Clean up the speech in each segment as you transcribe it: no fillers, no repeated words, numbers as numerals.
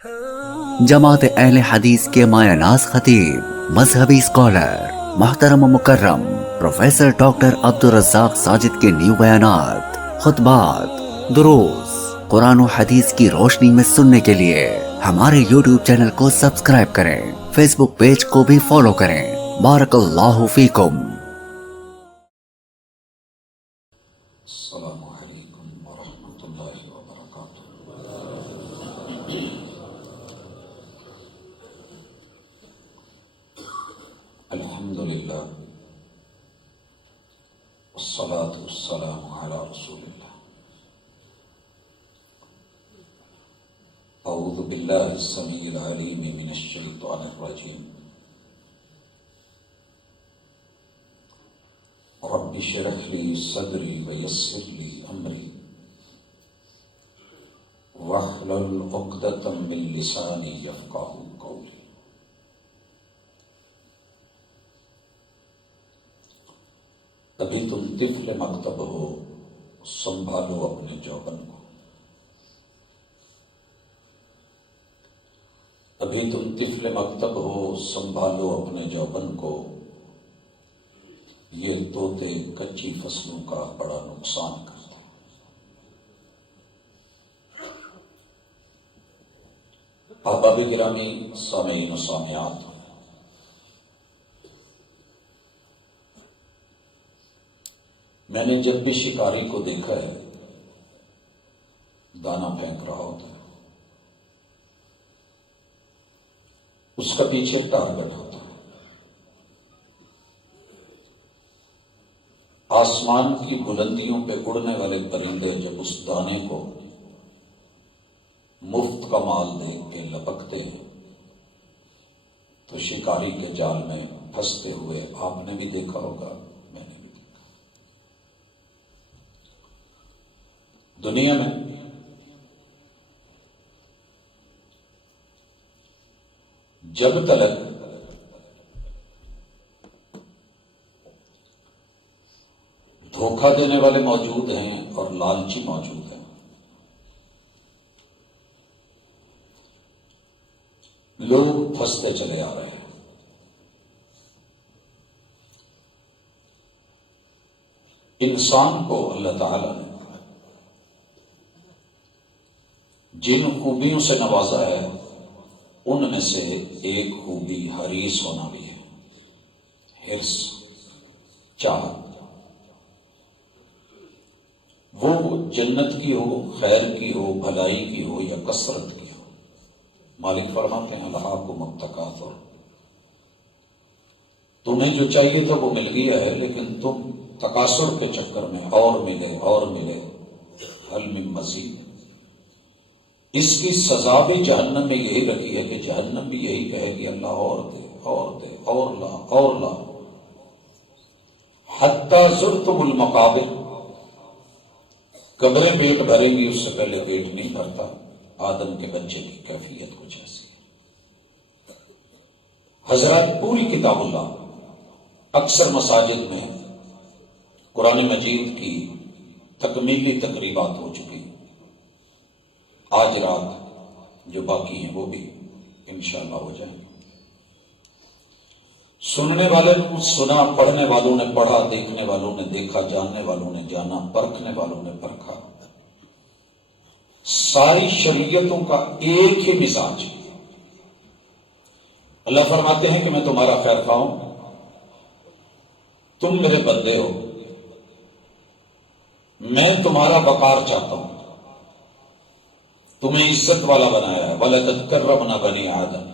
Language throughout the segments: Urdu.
جماعت اہل حدیث کے مایہ ناز خطیب، مذہبی اسکالر، محترم و مکرم پروفیسر ڈاکٹر عبدالرزاق ساجد کے نیو بیانات، خطبات، دروس قرآن و حدیث کی روشنی میں سننے کے لیے ہمارے یوٹیوب چینل کو سبسکرائب کریں، فیس بک پیج کو بھی فالو کریں۔ بارک اللہ فیکم۔ السلام علیکم ورحمۃ اللہ وبرکاتہ۔ الحمد للہ والصلاة والسلام علی رسول اللہ۔ اعوذ باللہ السمیع العلیم من الشیطان الرجیم۔ رب اشرح لی صدری ویسر لی امری واحلل عقدۃ من لسانی یفقہوا قولی۔ ابھی تم طفل مکتب ہو، سنبھالو اپنے جوبن کو۔ ابھی تم طفل مکتب ہو، سنبھالو اپنے جوبن کو۔ یہ طوطے کچی فصلوں کا بڑا نقصان کرتے ہیں۔ احباب گرامی، سامعین و سامعات، میں نے جب بھی شکاری کو دیکھا ہے دانا پھینک رہا ہوتا ہے، اس کا پیچھے ایک ٹارگٹ ہوتا ہے۔ آسمان کی بلندیوں پہ اڑنے والے پرندے جب اس دانے کو مفت کا مال دیکھ کے لپکتے ہیں تو شکاری کے جال میں پھنستے ہوئے آپ نے بھی دیکھا ہوگا، میں نے بھی دیکھا۔ دنیا میں جب تلک دھوکہ دینے والے موجود ہیں اور لالچی موجود ہیں، لوگ پھنستے چلے آ رہے ہیں۔ انسان کو اللہ تعالیٰ نے جن خوبیوں سے نوازا ہے ان میں سے ایک خوبی حریص ہونا بھی ہے، حرص، چاہت۔ وہ جنت کی ہو، خیر کی ہو، بھلائی کی ہو یا کثرت کی ہو۔ مالک فرماتے ہیں الہاکم التکاثر، تمہیں جو چاہیے تھا وہ مل گیا ہے، لیکن تم تکاثر کے چکر میں اور ملے اور ملے، حل من مزید۔ اس کی سزا بھی جہنم میں یہی رکھی ہے کہ جہنم بھی یہی کہے گی اللہ اور دے اور دے اور لا اور لا، حتی زرتم المقابر، قبریں پیٹ بھریں گی، اس سے پہلے پیٹ نہیں بھرتا۔ آدم کے بچے کی کیفیت کچھ ایسی ہے۔ حضرات، پوری کتاب اللہ اکثر مساجد میں قرآن مجید کی تکمیلی تقریبات ہو چکی، آج رات جو باقی ہیں وہ بھی انشاءاللہ ہو جائیں گے۔ سننے والے نے سنا، پڑھنے والوں نے پڑھا، دیکھنے والوں نے دیکھا، جاننے والوں نے جانا، پرکھنے والوں نے پرکھا۔ ساری شریعتوں کا ایک ہی مزاج ہے۔ اللہ فرماتے ہیں کہ میں تمہارا خیر خواہ ہوں، تم میرے بندے ہو، میں تمہارا وقار چاہتا ہوں، تمہیں عزت والا بنایا ہے۔ وَلَقَدْ كَرَّمْنَا بَنِي آدَمَ،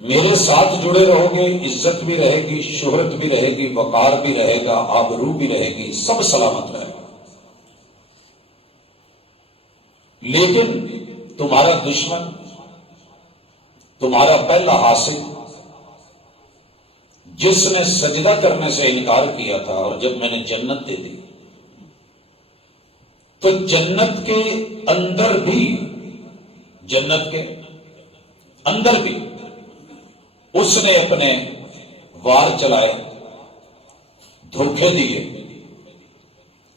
میرے ساتھ جڑے رہو گے، عزت بھی رہے گی، شہرت بھی رہے گی، وقار بھی رہے گا، آبرو بھی رہے گی، سب سلامت رہے گا۔ لیکن تمہارا دشمن، تمہارا پہلا حاسد، جس نے سجدہ کرنے سے انکار کیا تھا، اور جب میں نے جنت دے دی تو جنت کے اندر بھی اس نے اپنے وار چلائے، دھوکے دیے،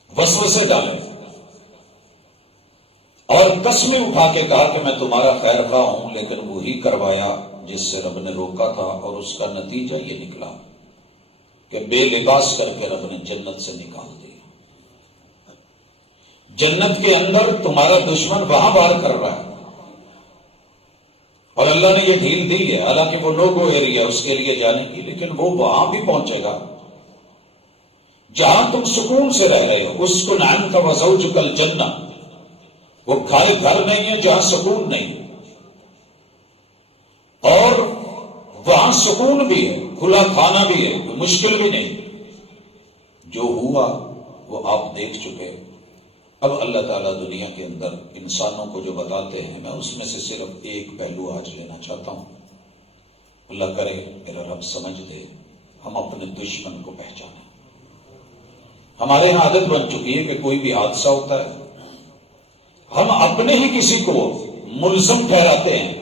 وسوسے ڈالے۔ اور قسمیں اٹھا کے کہا کہ میں تمہارا خیر خواہ ہوں، لیکن وہی کروایا جس سے رب نے روکا تھا، اور اس کا نتیجہ یہ نکلا کہ بے لباس کر کے رب نے جنت سے نکال دیا۔ جنت کے اندر تمہارا دشمن وہاں وار کر رہا ہے، اور اللہ نے یہ ڈھیل دی ہے، حالانکہ وہ لوگو ایریا اس کے لیے جانے کی، لیکن وہ وہاں بھی پہنچے گا جہاں تم سکون سے رہ رہے ہو۔ اسکن انت وزوجک الجنہ، وہ گھر نہیں ہے جہاں سکون نہیں، اور وہاں سکون بھی ہے، کھلا کھانا بھی ہے، مشکل بھی نہیں۔ جو ہوا وہ آپ دیکھ چکے۔ اب اللہ تعالیٰ دنیا کے اندر انسانوں کو جو بتاتے ہیں، میں اس میں سے صرف ایک پہلو آج لینا چاہتا ہوں۔ اللہ کرے میرا رب سمجھ دے، ہم اپنے دشمن کو پہچانیں۔ ہمارے یہاں عادت بن چکی ہے کہ کوئی بھی حادثہ ہوتا ہے ہم اپنے ہی کسی کو ملزم ٹھہراتے ہیں،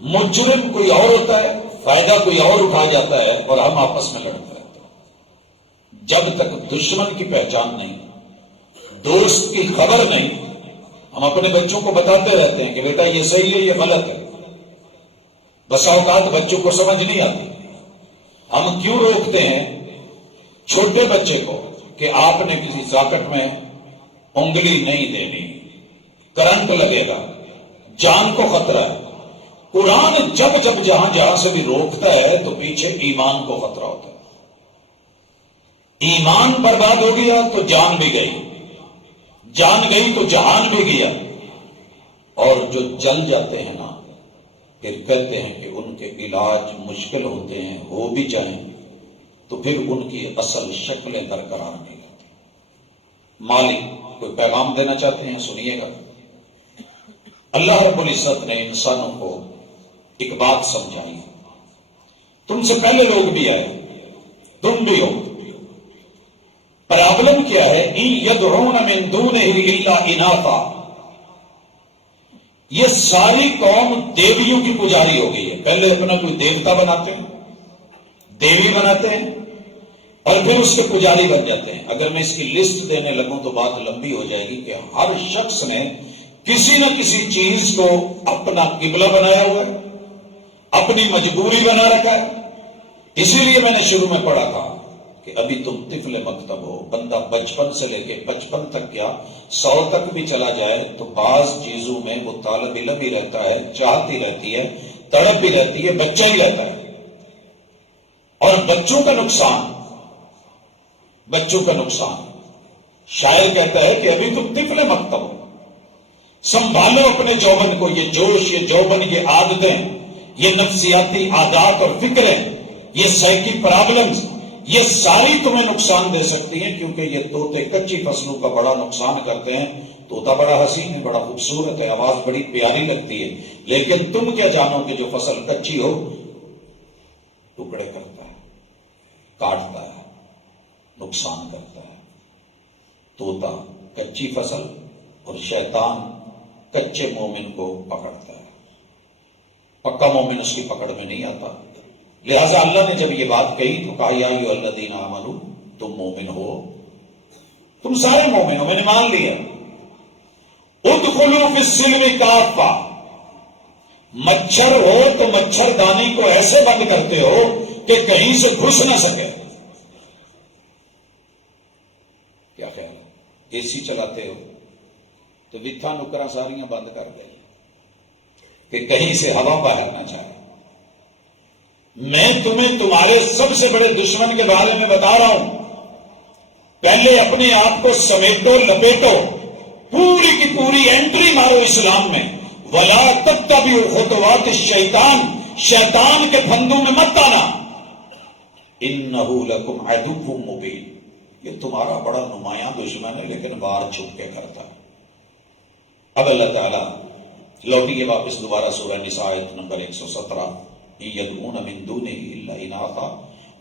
مجرم کوئی اور ہوتا ہے، فائدہ کوئی اور اٹھا جاتا ہے، اور ہم آپس میں لڑتے رہتے ہیں۔ جب تک دشمن کی پہچان نہیں، دوست کی خبر نہیں، ہم اپنے بچوں کو بتاتے رہتے ہیں کہ بیٹا یہ صحیح ہے، یہ غلط ہے۔ بسا اوقات بچوں کو سمجھ نہیں آتی۔ ہم کیوں روکتے ہیں چھوٹے بچے کو کہ آپ نے کسی ساکٹ میں انگلی نہیں دینی، کرنٹ لگے گا، جان کو خطرہ ہے۔ قرآن جب جہاں سے بھی روکتا ہے تو پیچھے ایمان کو خطرہ ہوتا ہے۔ ایمان برباد ہو گیا تو جان بھی گئی، جان گئی تو جہان بھی گیا۔ اور جو جل جاتے ہیں نا، پھر کہتے ہیں کہ ان کے علاج مشکل ہوتے ہیں، ہو بھی جائیں تو پھر ان کی اصل شکلیں برقرار نہیں رہتی۔ مالک کوئی پیغام دینا چاہتے ہیں، سنیے گا۔ اللہ رب العزت نے انسانوں کو ایک بات سمجھائی، تم سے پہلے لوگ بھی آئے، تم بھی ہو۔ پرابلم کیا ہے؟ یدعون من دونہ الا اناثا، یہ ساری قوم دیویوں کی پجاری ہو گئی ہے۔ پہلے اپنا کوئی دیوتا بناتے ہیں، دیوی بناتے ہیں، اور پھر اس کے پجاری بن جاتے ہیں۔ اگر میں اس کی لسٹ دینے لگوں تو بات لمبی ہو جائے گی کہ ہر شخص نے کسی نہ کسی چیز کو اپنا قبلہ بنایا ہوا ہے، اپنی مجبوری بنا رکھا ہے۔ اسی لیے میں نے شروع میں پڑھا تھا کہ ابھی تم طفل مکتب ہو، بندہ بچپن سے لے کے 55 تک کیا 100 تک بھی چلا جائے تو بعض چیزوں میں وہ طالب علم ہی رہتا ہے، چاہتی رہتی ہے، تڑپ بھی رہتی ہے، بچہ ہی رہتا ہے۔ اور بچوں کا نقصان، شاعر کہتا ہے کہ ابھی تم طفل مکتب ہو، سنبھالو اپنے جوبن کو۔ یہ جوش، یہ جوبن، یہ عادتیں، یہ نفسیاتی عادات اور فکریں، یہ سائیکی پرابلمز، یہ ساری تمہیں نقصان دے سکتی ہیں، کیونکہ یہ طوطے کچی فصلوں کا بڑا نقصان کرتے ہیں۔ طوطا بڑا حسین ہے، بڑا خوبصورت ہے، آواز بڑی پیاری لگتی ہے، لیکن تم کیا جانو کہ جو فصل کچی ہو ٹکڑے کرتا ہے، کاٹتا ہے، نقصان کرتا ہے۔ طوطا کچی فصل، اور شیطان کچے مومن کو پکڑتا ہے، پکا مومن اس کی پکڑ میں نہیں آتا۔ لہذا اللہ نے جب یہ بات کہی تو کہا یا ایھا الذین آمنوا، تم مومن ہو، تم سارے مومن ہو، میں نے مان لیا۔ ادخلوا فی السلم کافہ، مچھر ہو تو مچھر دانی کو ایسے بند کرتے ہو کہ کہیں سے گھس نہ سکے۔ کیا خیال ہے؟ اے سی چلاتے ہو تو وتھا نکرا ساریاں بند کر دیں کہ کہیں سے ہوا باہر نہ جائے۔ میں تمہیں تمہارے سب سے بڑے دشمن کے بارے میں بتا رہا ہوں، پہلے اپنے آپ کو سمیٹو، لپیٹو، پوری کی پوری انٹری مارو اسلام میں۔ ولا تتبعوا خطوات الشیطان، شیطان کے پھندوں میں مت آنا۔ انہ لکم عدو مبین، یہ تمہارا بڑا نمایاں دشمن ہے، لیکن وار چھپ کے کرتا ہے۔ اب اللہ تعالیٰ لوٹیے واپس دوبارہ سورہ نساء آیت نمبر 117، یدعون من دونہ الا اناثا،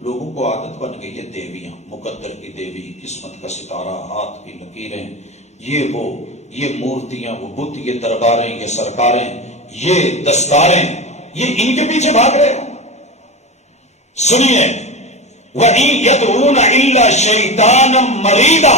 لوگوں کو عادت بن گئی ہے دیویاں، مقدر کی دیوی، قسمت کا ستارہ، ہاتھ کی لکیریں، یہ مورتیاں، وہ بت، یہ درباریں، یہ سرکاریں، یہ دستاریں، یہ ان کے پیچھے بھاگ رہے ہیں۔ سنیے، وَإِن يَدْعُونَ إِلَّا شَيْطَانًا مَرِيدًا،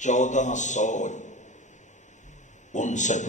1459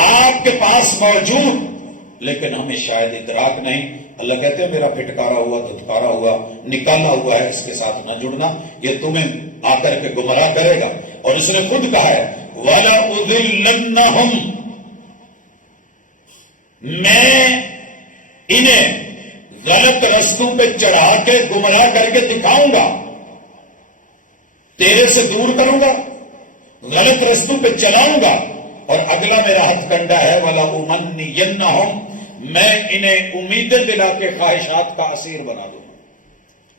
آپ کے پاس موجود، لیکن ہمیں شاید ادراک نہیں۔ اللہ کہتے ہیں میرا پھٹکارا ہوا دھتکارا ہوا نکالا ہوا ہے، اس کے ساتھ نہ جڑنا، یہ تمہیں آ کر کے گمراہ کرے گا۔ اور اس نے خود کہا ہے وَلَأُضِلَّنَّهُمْ، میں انہیں غلط رستوں پہ چڑھا کے گمراہ کر کے دکھاؤں گا، تیرے سے دور کروں گا، غلط رستوں پہ چلاؤں گا۔ اور اگلا میرا ہتھ کنڈا ہے وَلَأُمَنِّيَنَّهُمْ، میں انہیں امیدیں دلا کے خواہشات کا اسیر بنا دوں گا۔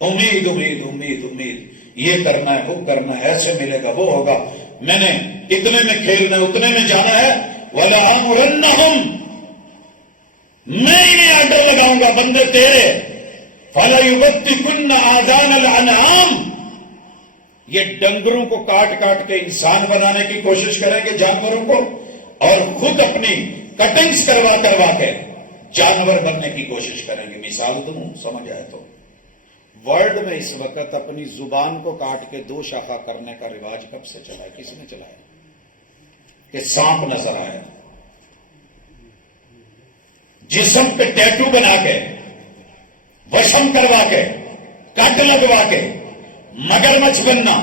امید امید امید امید، یہ کرنا ہے وہ کرنا ہے، ایسے ملے گا وہ ہوگا، میں نے اتنے میں کھیلنا ہے اتنے میں جانا ہے۔ وَلَآمُرَنَّهُمْ، میں انہیں آڈر لگاؤں گا بندے تیرے۔ فَلَيُبَتِّكُنَّ آذَانَ الْأَنْعَامِ، یہ ڈنگروں کو کاٹ کاٹ کے انسان بنانے کی کوشش کریں گے جانوروں کو، اور خود اپنی کٹنگز کروا کروا کے جانور بننے کی کوشش کریں گے۔ مثال دوں سمجھ آئے تو، ورلڈ میں اس وقت اپنی زبان کو کاٹ کے دو شاخہ کرنے کا رواج کب سے چلا ہے؟ کس نے چلایا؟ کہ سانپ نظر آیا، جسم پہ ٹیٹو بنا کے، وشم کروا کے، کٹ لگوا کے، مگرمچھ بننا،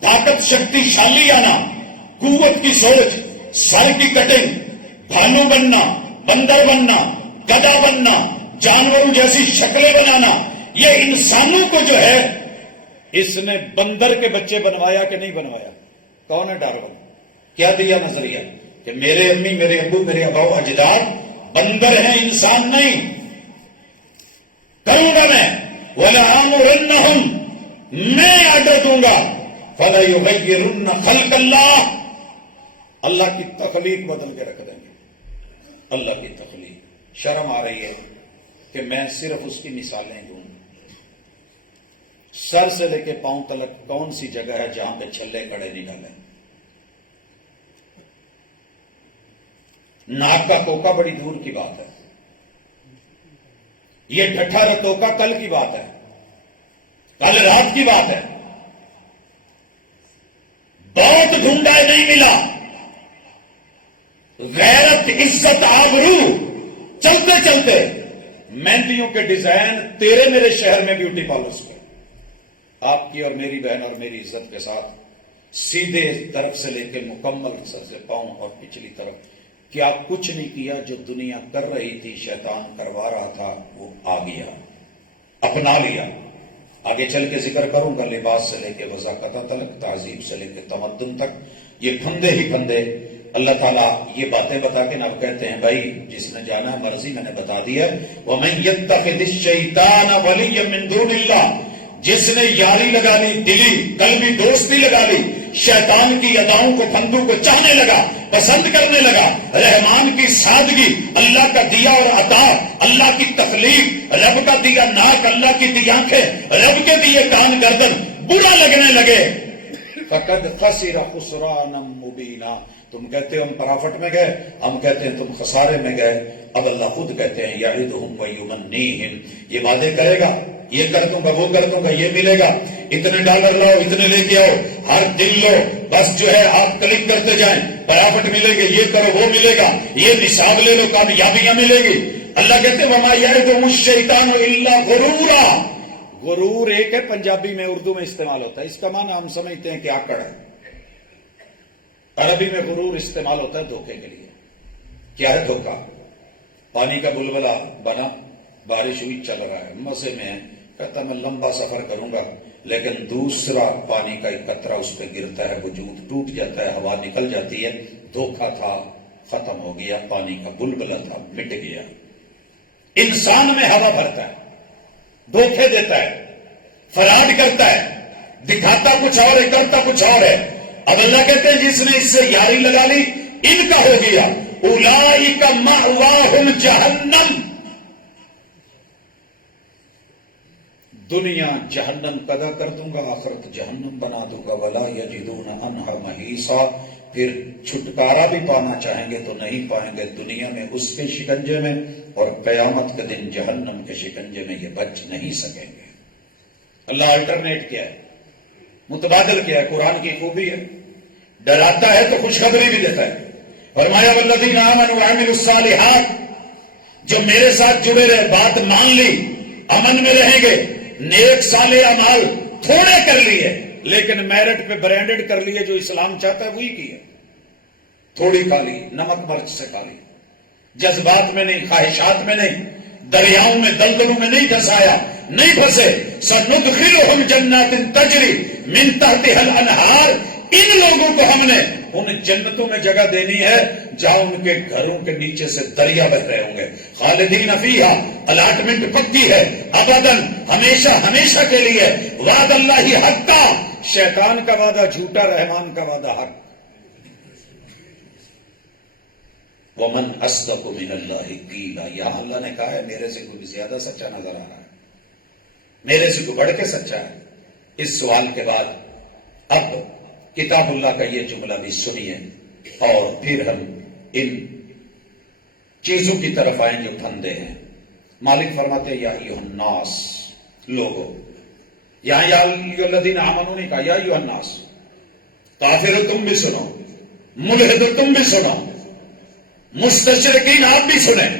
طاقت شکتی شالی آنا، قوت کی سوچ، سر کی کٹنگ، بھالو بننا، بندر بننا، گدھا بننا، جانوروں جیسی شکلیں بنانا، یہ انسانوں کو جو ہے اس نے بندر کے بچے بنوایا کہ نہیں بنوایا؟ کون ہے ڈارون؟ کیا دیا نظریہ کہ میرے امی میرے ابو میرے اباؤ اجداد بندر ہیں، انسان نہیں۔ کروں گا میں وَلَآمُرَنَّهُمْ، میں آڈر دوں گا فَلَيُغَيِّرُنَّ خَلْقَ اللَّهِ، اللہ کی تخلیق بدل کے رکھ دیں گے۔ اللہ کی تخلیق، شرم آ رہی ہے کہ میں صرف اس کی مثالیں دوں۔ سر سے لے کے پاؤں تلک کون سی جگہ ہے جہاں پہ چھلے کڑے نہیں ڈالے؟ ناک کا کوکا بڑی دور کی بات ہے، یہ ڈھٹا رتوکا کل کی بات ہے، کل رات کی بات ہے، بہت ڈھونڈا نہیں ملا۔ غیرت عزت آبرو، چلتے چلتے مہندیوں کے ڈیزائن تیرے میرے شہر میں بیوٹی پارلرز کے، آپ کی اور میری بہن اور میری عزت کے ساتھ، سیدھے طرف سے لے کے مکمل سر سے پاؤں اور پچھلی طرف، کیا کچھ نہیں کیا جو دنیا کر رہی تھی، شیطان کروا رہا تھا، وہ آ گیا، اپنا لیا۔ آگے چل کے ذکر کروں گا، لباس سے لے کے وضاقتہ تک، تہذیب سے لے کے تمدن تک، یہ پھندے ہی پھندے اللہ تعالیٰ یہ باتیں بتا کے نہ کہتے ہیں بھائی جس نے جانا مرضی میں نے بتا دیا۔ وَمَن يَتَّخِذِ الشَّيْطَانَ وَلِيًّا مِن دُونِ اللَّهِ، جس نے یاری لگا لی، دلی قلبی دوستی لگا لی، شیطان کی اداؤں کو پھندوں کو چاہنے لگا، پسند کرنے لگا، رحمان کی سادگی، اللہ کا دیا اور عطا، اللہ کی تخلیق، رب کا دیا ناک، اللہ کی دی آنکھیں، رب کے دیے کان گردن برا لگنے لگے، فَقَدْ خَسِرَ خُسْرَانًا مُبِينًا۔ تم کہتے ہو ہم پرافٹ میں گئے، ہم کہتے ہیں تم خسارے میں گئے۔ اب اللہ خود کہتے ہیں یعدہم ویمنیہم، یہ وعدے کرے گا، یہ کر دوں گا وہ کر دوں گا، یہ ملے گا، اتنے ڈالر لاؤ اتنے لے کے آؤ، ہر دن لو، بس جو ہے آپ کلک کرتے جائیں، پرافٹ ملے گا، یہ کرو وہ ملے گا، یہ نصاب لے لو کامیابیاں ملے گی۔ اللہ کہتے ہیں وما یعدہم الشیطان الا غرورا۔ غرور ایک ہے، پنجابی میں اردو میں استعمال ہوتا ہے، اس کا معنی ہم سمجھتے ہیں کہ آکڑ ہے، عربی میں غرور استعمال ہوتا ہے دھوکے کے لیے۔ کیا ہے دھوکہ؟ پانی کا بلبلا بنا، بارش ہوئی، چل رہا ہے، مزے میں ہے، کہتا میں لمبا سفر کروں گا، لیکن دوسرا پانی کا ایک قطرہ اس پہ گرتا ہے، وجود ٹوٹ جاتا ہے، ہوا نکل جاتی ہے، دھوکہ تھا، ختم ہو گیا، پانی کا بلبلا تھا، مٹ گیا۔ انسان میں ہوا بھرتا ہے، دھوکے دیتا ہے، فراڈ کرتا ہے، دکھاتا کچھ اور ہے کرتا کچھ اور ہے۔ اب اللہ کہتے ہیں جس نے اس سے یاری لگا لی ان کا ہو گیا اولئک مأواہم جہنم، دنیا جہنم پیدا کر دوں گا، آخرت جہنم بنا دوں گا، ولا یجدون عنہا محیصا، پھر چھٹکارا بھی پانا چاہیں گے تو نہیں پائیں گے، دنیا میں اس کے شکنجے میں اور قیامت کے دن جہنم کے شکنجے میں یہ بچ نہیں سکیں گے۔ اللہ الٹرنیٹ کیا ہے، متبادل کیا ہے، قرآن کی خوبی ہے، ڈراتا ہے تو خوشخبری بھی دیتا ہے، فرمایا والذین آمنوا وعملوا الصالحات، جو میرے ساتھ جڑے رہے، بات مان لی، امن میں رہیں گے، نیک صالح اعمال تھوڑے کر لیے لیکن میرٹ پہ برانڈڈ کر لیے، جو اسلام چاہتا ہے وہی کیا، تھوڑی کھا لی، نمک مرچ سے کھا لی، جذبات میں نہیں، خواہشات میں نہیں، دریاؤں میں دلدلوں میں نہیں پھنسایا، نہیں پھنسے۔ سندخلہم جنات تجری من تحتہا الانہار، ان لوگوں کو ہم نے ان جنتوں میں جگہ دینی ہے جہاں ان کے گھروں کے نیچے سے دریا بہ رہے ہوں گے، خالدین فیہا، الاٹمنٹ پکی ہے، ابداً، ہمیشہ ہمیشہ کے لیے، وعد اللہ حقا، شیطان کا وعدہ جھوٹا، رحمان کا وعدہ حق۔ ومن اصدق من اللہ قیلا، یہاں اللہ نے کہا ہے میرے سے کوئی زیادہ سچا نظر آ رہا ہے، میرے سے کوئی بڑھ کے سچا ہے۔ اس سوال کے بعد اب کتاب اللہ کا یہ جملہ بھی سنیے اور پھر ہم ان چیزوں کی طرف آئیں جو پھندے ہیں۔ مالک فرماتے ہیں یا ایھا الناس، لوگوں، یہاں یا ایھا الذین آمنوا نے کہا، یا ایھا الناس، کافر تم بھی سنو، ملحد تم بھی سنو، مستشرقین آپ بھی سنیں،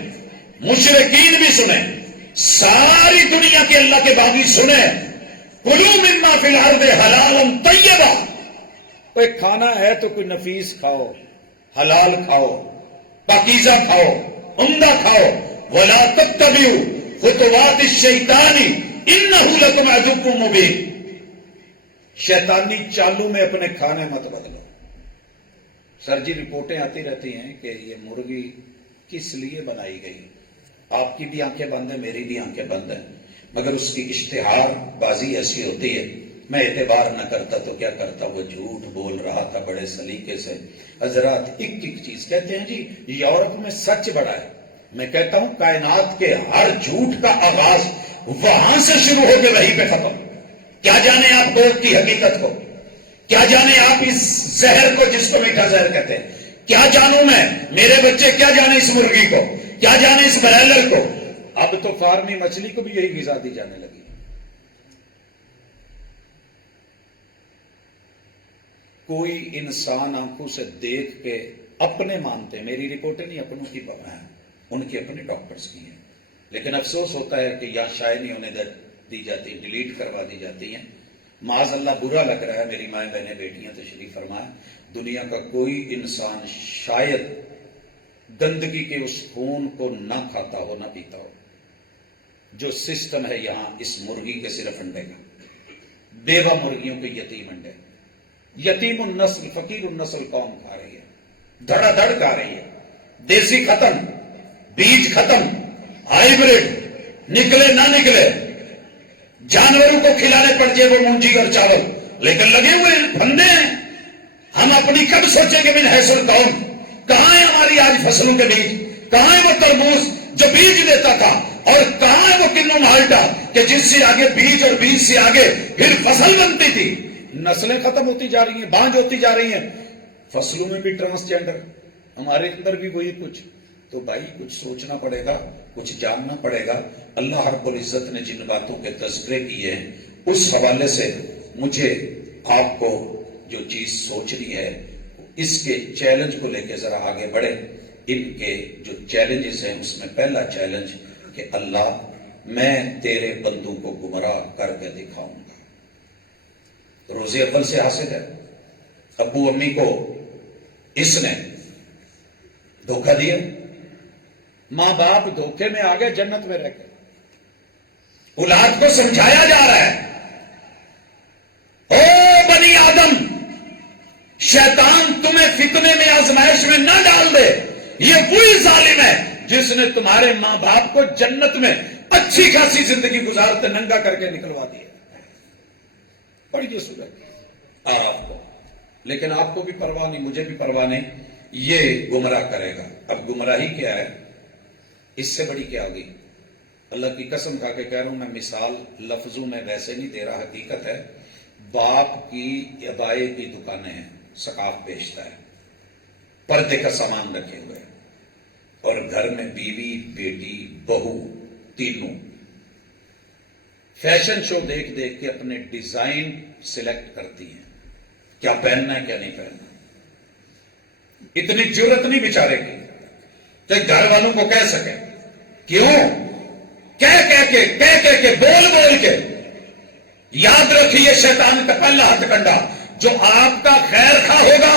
مشرقین بھی سنیں، ساری دنیا کے اللہ کے باغی سنیں، کلوا مما فی الارض حلالا طیبا، کوئی کھانا ہے تو کوئی نفیس کھاؤ، حلال کھاؤ، پاکیزہ کھاؤ، عمدہ کھاؤ، ولا تتبعوا خطوات الشیطان انہ لکم عدو مبین، شیطانی چالوں میں اپنے کھانے مت بدلو۔ سر جی رپورٹیں آتی رہتی ہیں کہ یہ مرغی کس لیے بنائی گئی، آپ کی بھی آنکھیں بند ہیں، میری بھی آنکھیں بند ہیں، مگر اس کی اشتہار بازی ایسی ہوتی ہے، میں اعتبار نہ کرتا تو کیا کرتا، وہ جھوٹ بول رہا تھا بڑے سلیقے سے۔ حضرات ایک ایک چیز کہتے ہیں جی یورپ میں سچ بڑا ہے، میں کہتا ہوں کائنات کے ہر جھوٹ کا آغاز وہاں سے شروع ہو کے وہیں پہ ختم۔ کیا جانے آپ گوگ کی حقیقت کو، کیا جانے آپ اس زہر کو جس کو میٹھا زہر کہتے ہیں، کیا جانوں میں، میرے بچے کیا جانے اس مرغی کو، کیا جانے اس برائلر کو۔ اب تو فارمی مچھلی کو بھی یہی غذا دی جانے لگی۔ کوئی انسان آنکھوں سے دیکھ کے اپنے مانتے ہیں، میری رپورٹیں نہیں، اپنوں کی ہیں، ان کے اپنے ڈاکٹرز کی ہیں، لیکن افسوس ہوتا ہے کہ یہاں شائع نہیں ہونے دی جاتی، ڈیلیٹ کروا دی جاتی ہیں۔ معاذ اللہ برا لگ رہا ہے، میری مائیں بہنیں بیٹیاں تشریف فرمائیں، دنیا کا کوئی انسان شاید گندگی کے اس خون کو نہ کھاتا ہو نہ پیتا ہو جو سسٹم ہے یہاں اس مرغی کے صرف انڈے کا، بیوہ مرغیوں کے یتیم انڈے، یتیم النسل فقیر النسل قوم کھا رہی ہے، دھڑا دھڑ کھا رہی ہے، دیسی ختم، بیج ختم، ہائیبریڈ نکلے نہ نکلے، جانوروں کو کھلانے پڑ جائے وہ منجی اور چاول، لیکن لگے ہوئے ہیں، پھندے ہیں۔ ہم اپنی کب سوچیں گے من حیث القوم، کہاں ہے ہماری آج فصلوں کے بیج، کہاں ہے وہ تربوز جو بیج دیتا تھا، اور کہاں ہے وہ کنو مالٹا کہ جس سے آگے بیج اور بیج سے آگے پھر فصل بنتی تھی۔ نسلیں ختم ہوتی جا رہی ہیں، بانجھ ہوتی جا رہی ہیں، فصلوں میں بھی ٹرانسجینڈر، ہمارے اندر بھی وہی کچھ۔ تو بھائی کچھ سوچنا پڑے گا، کچھ جاننا پڑے گا۔ اللہ رب العزت نے جن باتوں کے تذکرے کیے ہیں اس حوالے سے مجھے آپ کو جو چیز سوچنی ہے اس کے چیلنج کو لے کے ذرا آگے بڑھے۔ ان کے جو چیلنجز ہیں اس میں پہلا چیلنج کہ اللہ میں تیرے بندوں کو گمراہ کر کے دکھاؤں گا، روز اول سے حاصل ہے۔ ابو امی کو اس نے دھوکہ دیا، ماں باپ دھوکے میں آ گئے، جنت میں رہ گئے۔ اولاد کو سمجھایا جا رہا ہے، او بنی آدم، شیطان تمہیں فتنے میں آزمائش میں نہ ڈال دے، یہ وہی ظالم ہے جس نے تمہارے ماں باپ کو جنت میں اچھی خاصی زندگی گزارتے ننگا کر کے نکلوا دیا۔ پڑھیے سورۃ آراف کو، لیکن آپ کو بھی پرواہ نہیں، مجھے بھی پرواہ نہیں، یہ گمراہ کرے گا۔ اب گمراہی کیا ہے، اس سے بڑی کیا ہوگی؟ اللہ کی قسم کھا کے کہہ رہا ہوں، میں مثال لفظوں میں ویسے نہیں دے رہا، حقیقت ہے۔ باپ کی ابائے کی دکانیں ہیں، ثقاف بیچتا ہے، پردے کا سامان رکھے ہوئے، اور گھر میں بیوی بیٹی بہو تینوں فیشن شو دیکھ دیکھ کے اپنے ڈیزائن سلیکٹ کرتی ہیں، کیا پہننا ہے کیا نہیں پہننا۔ اتنی جرت نہیں بیچارے کی کہ گھر والوں کو کہہ سکے. کیوں؟ کہہ کے بول کے. یاد رکھیے شیطان کا پہلا ہتھ کنڈا جو آپ کا خیر خواہ ہوگا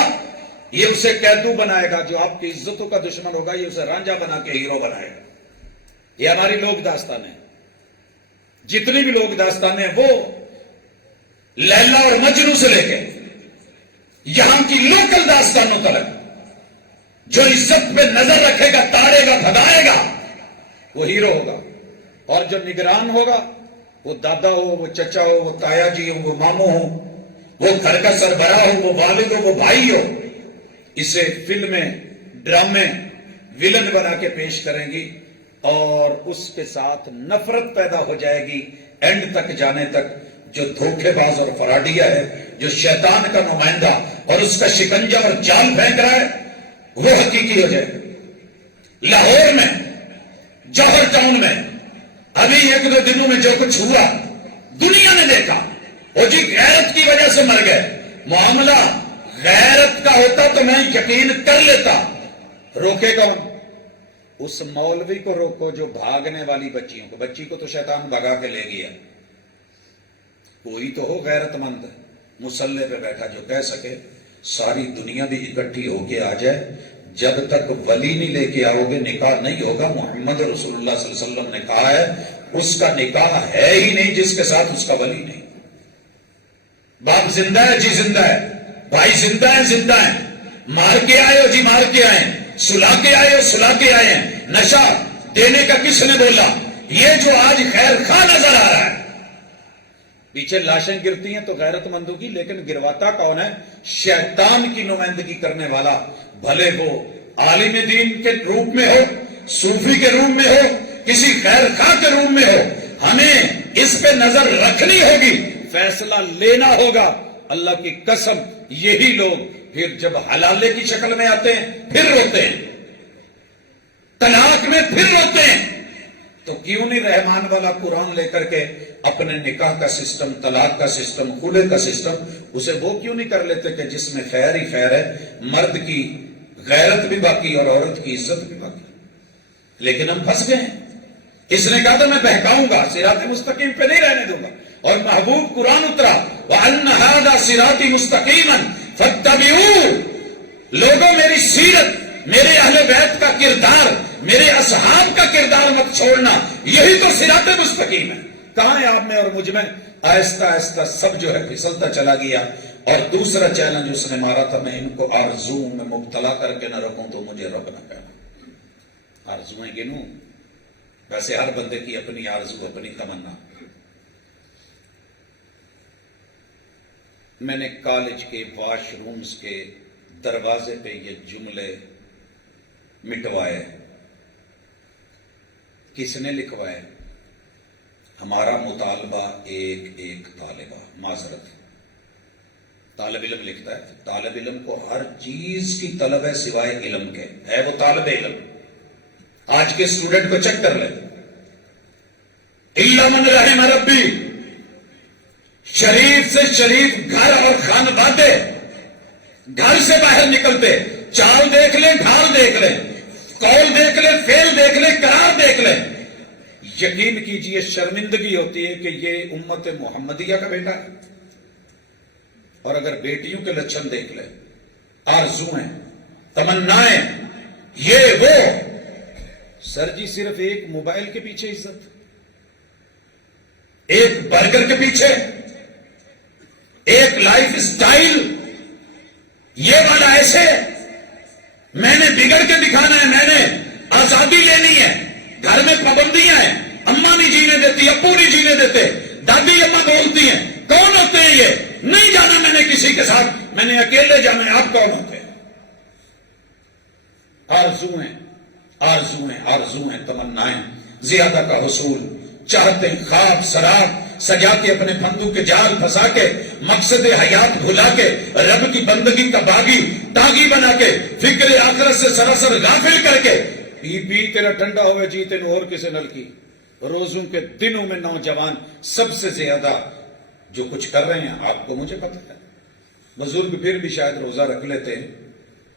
یہ اسے قیدو بنائے گا، جو آپ کی عزتوں کا دشمن ہوگا یہ اسے رانجھا بنا کے ہیرو بنائے گا. یہ ہماری لوک داستانیں، جتنی بھی لوک داستانیں وہ لیلا اور مجنو سے لے کے یہاں کی لوکل داستانوں تک جو عزت پہ نظر رکھے گا، تاڑے گا، بھگائے گا، وہ ہیرو ہوگا. اور جو نگران ہوگا وہ دادا ہو، وہ چچا ہو، وہ تایا جی ہو، وہ ماموں ہو، وہ گھر کا سربراہ ہو، وہ والد ہو، وہ بھائی ہو، اسے فلمیں ڈرامے ولن بنا کے پیش کریں گی اور اس کے ساتھ نفرت پیدا ہو جائے گی اینڈ تک جانے تک. جو دھوکے باز اور فراڈیا ہے، جو شیطان کا نمائندہ اور اس کا شکنجا اور جال پھینک رہا ہے، وہ حقیقی ہو جائے گا. لاہور میں، جوہر ٹاؤن میں ابھی 1-2 دنوں میں جو کچھ ہوا دنیا نے دیکھا. وہ جی غیرت کی وجہ سے مر گئے. معاملہ غیرت کا ہوتا تو میں یقین کر لیتا. روکے کون؟ اس مولوی کو روکو جو بھاگنے والی بچیوں کو، بچی کو تو شیطان بھگا کے لے گیا. کوئی تو ہو غیرت مند مسلح پہ بیٹھا جو کہہ سکے ساری دنیا بھی اکٹھی ہو کے آ جائے، جب تک ولی نہیں لے کے آؤ گے نکاح نہیں ہوگا. محمد رسول اللہ صلی اللہ علیہ وسلم نے کہا ہے اس کا نکاح ہے ہی نہیں جس کے ساتھ اس کا ولی نہیں. باپ زندہ ہے جی زندہ ہے، بھائی زندہ ہے زندہ ہے، مار کے آئے ہو جی مار کے آئے، سلا کے آئے ہو سلا کے آئے ہیں. نشہ دینے کا کس نے بولا؟ یہ جو آج خیر خواہ نظر آ رہا ہے. پیچھے لاشیں گرتی ہیں تو غیرت مندوں کی، لیکن گرواتا کون ہے؟ شیطان کی نمائندگی کرنے والا. بھلے وہ عالم دین کے روپ میں ہو، صوفی کے روپ میں ہو، کسی خیر خواہ کے روپ میں ہو، ہمیں اس پہ نظر رکھنی ہوگی، فیصلہ لینا ہوگا. اللہ کی قسم یہی لوگ پھر جب حلالے کی شکل میں آتے ہیں پھر روتے ہیں، طلاق میں پھر روتے ہیں. تو کیوں نہیں رحمان والا قرآن لے کر کے اپنے نکاح کا سسٹم، طلاق کا سسٹم، خلع کا سسٹم اسے وہ کیوں نہیں کر لیتے کہ جس میں خیر ہی خیر ہے، مرد کی غیرت بھی باقی اور عورت کی عزت بھی باقی. لیکن ہم پھنس گئے ہیں. اس نے کہا تو میں بہکاؤں گا، صراط مستقیم پہ نہیں رہنے دوں گا. اور محبوب قرآن اترا وَأَنَّ هَذَا صِرَاطِ مُسْتَقِيمًا فَاتَّبِعُوهُ. لوگوں میری سیرت، میرے اہل بیت کا کردار، میرے اصحاب کا کردار مت چھوڑنا، یہی تو صراط مستقیم ہے. کہاں ہے آپ میں اور مجھ میں؟ آہستہ آہستہ سب جو ہے پھسلتا چلا گیا. اور دوسرا چیلنج اس نے مارا تھا میں ان کو آرزو میں مبتلا کر کے نہ رکھوں تو مجھے رب نہ کہنا. آرزویں گنوں، ویسے ہر بندے کی اپنی آرزو، اپنی تمنا. میں نے کالج کے واش رومز کے دروازے پہ یہ جملے مٹوائے. کس نے لکھوائے؟ ہمارا مطالبہ ایک طالبہ، معذرت طالب علم لکھتا ہے. طالب علم کو ہر چیز کی طلب ہے سوائے علم کے، ہے وہ طالب علم. آج کے اسٹوڈنٹ کو چیک کر لیں، الا من رحم ربی، شریف سے شریف گھر اور خانوادے، گھر سے باہر نکلتے چال دیکھ لیں، ڈھال دیکھ لیں، قول دیکھ لیں، فعل دیکھ لیں، قرار دیکھ لیں، یقین کیجئے شرمندگی ہوتی ہے کہ یہ امت محمدیہ کا بیٹا ہے. اور اگر بیٹیوں کے لچھن دیکھ لیں، آرزویں، تمنائیں، یہ وہ. سر جی صرف ایک موبائل کے پیچھے عزت، ایک برگر کے پیچھے، ایک لائف سٹائل، یہ والا ایسے میں نے بگڑ کے دکھانا ہے، میں نے آزادی لینی ہے، گھر میں پابندیاں ہیں، اماں نہیں جینے دیتی، ابو نہیں جینے دیتے، دادی اماں بولتی ہیں. کون ہوتے ہیں یہ؟ نہیں جانا میں نے کسی کے ساتھ، میں نے اکیلے جانا ہے. آپ کون ہوتے ہیں؟ آرزویں، آرزویں، آرزویں، تمنائیں، زیادہ کا حصول چاہتے ہیں، خواب سراب سجا کے اپنے پھندوں کے جال پھنسا کے، مقصد حیات بھلا کے، رب کی بندگی کا باغی تاغی بنا کے، فکر آخرت سے سراسر غافل کر کے، پی تیرا ٹھنڈا ہوئے جی تین اور کسے نل کی. روزوں کے دنوں میں نوجوان سب سے زیادہ جو کچھ کر رہے ہیں آپ کو مجھے پتہ ہے. بزرگ پھر بھی شاید روزہ رکھ لیتے ہیں،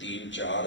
3-4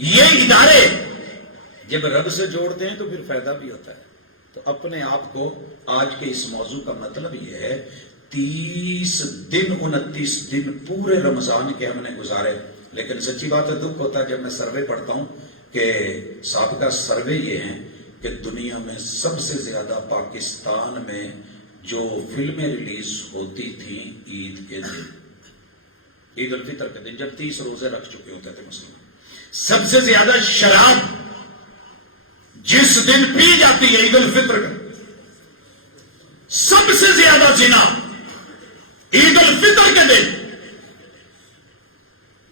یہ ادارے جب رب سے جوڑتے ہیں تو پھر فائدہ بھی ہوتا ہے. تو اپنے آپ کو آج کے اس موضوع کا مطلب یہ ہے 30 دن 29 دن پورے رمضان کے ہم نے گزارے. لیکن سچی بات ہے دکھ ہوتا ہے جب میں سروے پڑھتا ہوں کہ سابقہ سروے یہ ہیں کہ دنیا میں سب سے زیادہ پاکستان میں جو فلمیں ریلیز ہوتی تھیں عید کے دن، عید الفطر کے دن، جب 30 روزے رکھ چکے ہوتے تھے مسلمان، سب سے زیادہ شراب جس دن پی جاتی ہے عید الفطر کا، سب سے زیادہ زنا عید الفطر کے دن.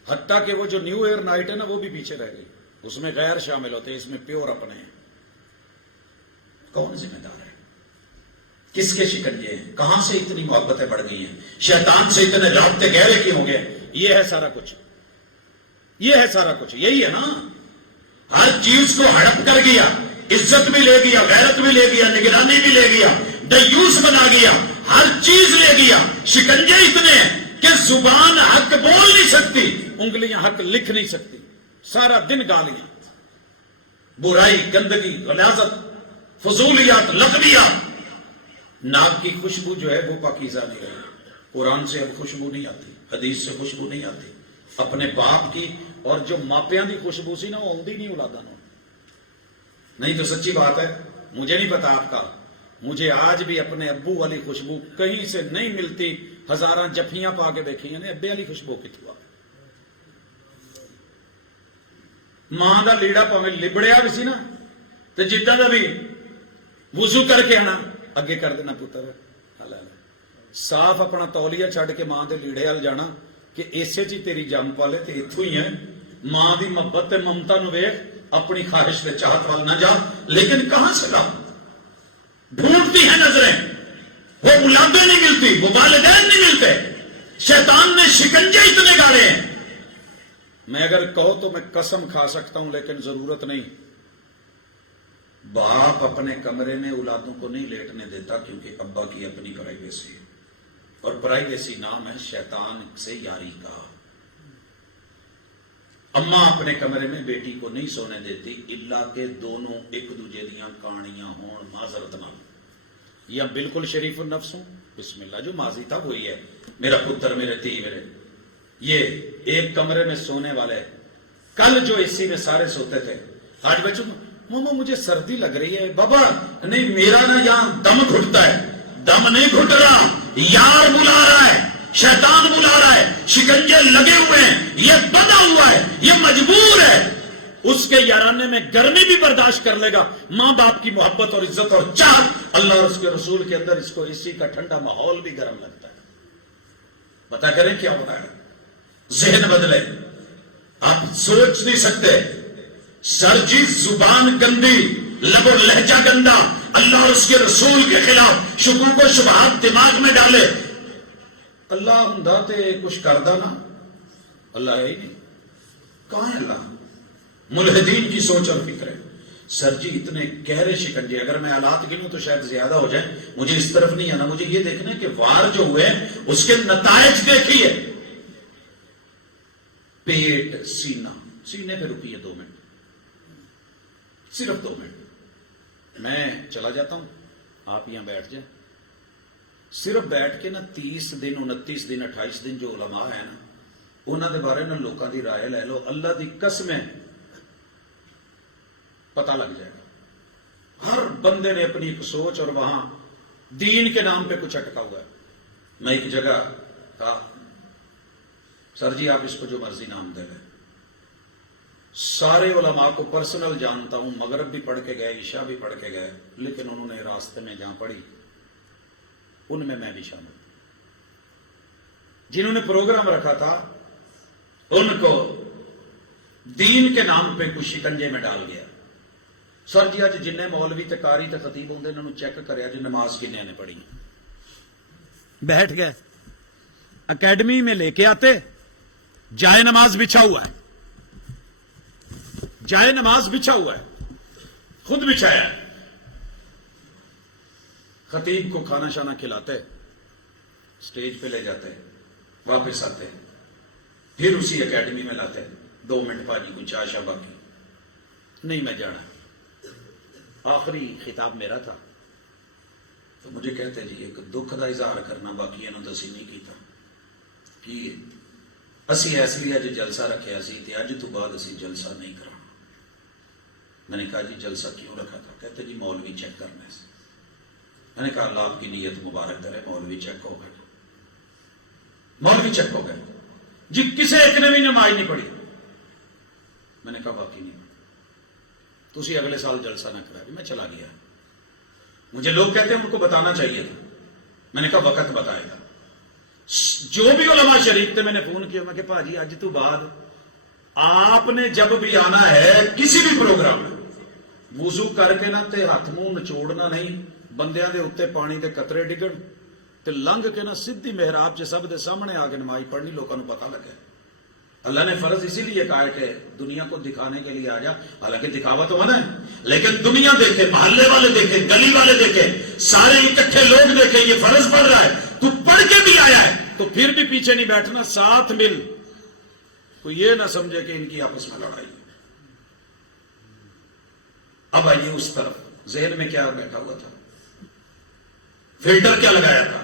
حتیٰ کہ وہ جو نیو ایئر نائٹ ہے نا وہ بھی پیچھے رہ گئی، اس میں غیر شامل ہوتے ہیں، اس میں پیور اپنے ہیں. کون ذمہ دار ہے؟ کس کے شکنجے ہیں؟ کہاں سے اتنی محبتیں بڑھ گئی ہیں؟ شیطان سے اتنے رابطے گہرے کیوں ہو گئے؟ یہ ہے سارا کچھ، یہ ہے سارا کچھ، یہی ہے نا. ہر چیز کو ہڑپ کر گیا، عزت بھی لے گیا، غیرت بھی لے گیا، نگرانی بھی لے گیا، دیوس بنا گیا، ہر چیز لے گیا. شکنجے اتنے ہیں کہ زبان حق بول نہیں سکتی، انگلیاں حق لکھ نہیں سکتی، سارا دن گالیاں، برائی، گندگی، غلاظت، فضولیات، لغویات. ناک کی خوشبو جو ہے وہ پاکیزہ نہیں رہی. قرآن سے اب خوشبو نہیں آتی، حدیث سے خوشبو نہیں آتی. اپنے باپ کی اور جو ماپیاں دی خوشبو سی نا وہ آؤندی نہیں اولاداں نوں. نہیں تو سچی بات ہے، مجھے نہیں پتا آپ کا، مجھے آج بھی اپنے ابو والی خوشبو کہیں سے نہیں ملتی. ہزاراں جفیاں پا کے دیکھی ہیں، ابے والی خوشبو کتوں آ. ماں دا لیڑا پاویں لبڑیا بھی سی نا تے جداں دا بھی وضو کر کے آنا اگے کر دینا پتر صاف اپنا تولیہ چھڈ کے ماں دے لیڑے ال جانا کہ ایسے چی تیری جم پالے تے اتھوں ہی ہے. ماں دی محبت تے ممتا نو ویکھ، اپنی خواہش تے چاہت وال نہ جا. لیکن کہاں سے لا ڈھونڈتی ہیں نظریں، وہ اولادیں نہیں ملتی، وہ والدین نہیں ملتے. شیطان نے شکنجے اتنے گاڑے ہیں. میں اگر کہو تو میں قسم کھا سکتا ہوں لیکن ضرورت نہیں. باپ اپنے کمرے میں اولادوں کو نہیں لیٹنے دیتا کیونکہ ابا کی اپنی پرائیویسی ہے، اور پرائیویسی نام ہے شیطان سے یاری کا. اماں اپنے کمرے میں بیٹی کو نہیں سونے دیتی الا کہ دونوں ایک دوجے دیاں کہانیاں ہون معذرت نال. یا بالکل شریف النفس ہوں، بسم اللہ، جو ماضی تھا وہی ہے، میرا پتر، میرے تھی، میرے یہ ایک کمرے میں سونے والے. کل جو اسی میں سارے سوتے تھے، آج بچوں ماما مجھے سردی لگ رہی ہے. بابا نہیں، میرا نا یہاں دم گھٹتا ہے. دم نہیں گھٹ رہا، یار بلا رہا ہے، شیطان بلا رہا ہے. شکنجے لگے ہوئے ہیں، یہ بنا ہوا ہے، یہ مجبور ہے. اس کے یارانے میں گرمی بھی برداشت کر لے گا. ماں باپ کی محبت اور عزت اور چاہت، اللہ اور اس کے رسول کے اندر اس کو اسی کا ٹھنڈا ماحول بھی گرم لگتا ہے. پتا کریں کیا ہو رہا ہے؟ ذہن بدلے. آپ سوچ نہیں سکتے. سرجی زبان گندی، لب و لہجہ گندا، اللہ اور اس کے رسول کے خلاف شکوک و شبہات دماغ میں ڈالے. اللہ ہوندا تے کچھ کردا نا، اللہ ہے ہی نہیں. کہاں ہے اللہ؟ ملحدین کی سوچ اور فکر ہے. سر جی اتنے گہرے شکنجے، اگر میں حالات گنوں تو شاید زیادہ ہو جائے. مجھے اس طرف نہیں آنا، مجھے یہ دیکھنا ہے کہ وار جو ہوئے اس کے نتائج دیکھیے. پیٹ، سینہ، سینے پہ رکیے 2 منٹ، صرف 2 منٹ. میں چلا جاتا ہوں، آپ یہاں بیٹھ جائیں. صرف بیٹھ کے نا 30 دن 29 دن 28 دن جو علماء ہیں نا انہوں دے بارے نا لوگوں دی رائے لے لو. اللہ دی قسمیں پتہ لگ جائے گا. ہر بندے نے اپنی ایک سوچ اور وہاں دین کے نام پہ کچھ اٹکا ہوا ہے. میں ایک جگہ کہا سر جی آپ اس کو جو مرضی نام دے دیں. سارے علماء کو پرسنل جانتا ہوں، مغرب بھی پڑھ کے گئے، عشاء بھی پڑھ کے گئے، لیکن انہوں نے راستے میں جہاں پڑھی ان میں بھی شامل. جنہوں نے پروگرام رکھا تھا ان کو دین کے نام پہ کچھ شکنجے میں ڈال گیا. سر جی اج جن مولوی تے قاری تے خطیب ہوندے انہوں چیک کریا جی نماز کنے نے پڑھی. بیٹھ گئے، اکیڈمی میں لے کے آتے، جائے نماز بچھا ہوا ہے، جائے نماز بچھا ہوا ہے، خود بچھایا ہے. خطیب کو کھانا شانا کھلاتے، سٹیج پہ لے جاتے، واپس آتے، پھر اسی اکیڈمی میں لاتے. 2 منٹ باجی کو چاشا باقی نہیں میں جانا. آخری خطاب میرا تھا تو مجھے کہتے جی ایک دکھ کا اظہار کرنا باقی انہوں تو اسی نہیں کیتا کہ اسی اس لیے اج جلسہ رکھیا سی تے اج تو بعد اسی جلسہ نہیں کرنا. میں نے کہا جی جلسہ کیوں رکھا تھا؟ کہتے جی مولوی چیک کرنے سے. میں نے کہا اللہ آپ کی نیت مبارک کرے. مولوی چیک ہو گئے. مولوی چیک ہو گئے جی. کسی ایک نے بھی نماز نہیں پڑھی. میں نے کہا باقی نہیں تو اسی اگلے سال جلسہ نہ کرا. میں چلا گیا. مجھے لوگ کہتے ہیں ان کو بتانا چاہیے تھا. میں نے کہا وقت بتائے گا. جو بھی علماء شریف تھے میں نے فون کیا. میں کہ پا جی اج تو بعد آپ نے جب بھی آنا ہے کسی بھی پروگرام میں وضو کر کے نہ تے ہاتھ منہ نچوڑنا نہیں. بندیاں دے اوتے پانی دے قطرے ڈگن تے لنگ کے نہ سیدھی محراب چ سب دے سامنے آ کے نماز پڑھنی. لوگوں کو پتہ لگے. اللہ نے فرض اسی لیے کہا ہے کہ دنیا کو دکھانے کے لیے آ جا. حالانکہ دکھاوا تو ہونا ہے لیکن دنیا دیکھے, محلے والے دیکھے, گلی والے دیکھے, سارے اکٹھے لوگ دیکھے یہ فرض پڑھ رہا ہے. تو پڑھ کے بھی آیا ہے تو پھر بھی پیچھے نہیں بیٹھنا, ساتھ مل. کوئی یہ نہ سمجھے کہ ان کی آپس میں لڑائی. اب آئیے اس طرف. ذہن میں کیا بیٹھا ہوا تھا؟ فلٹر کیا لگایا تھا؟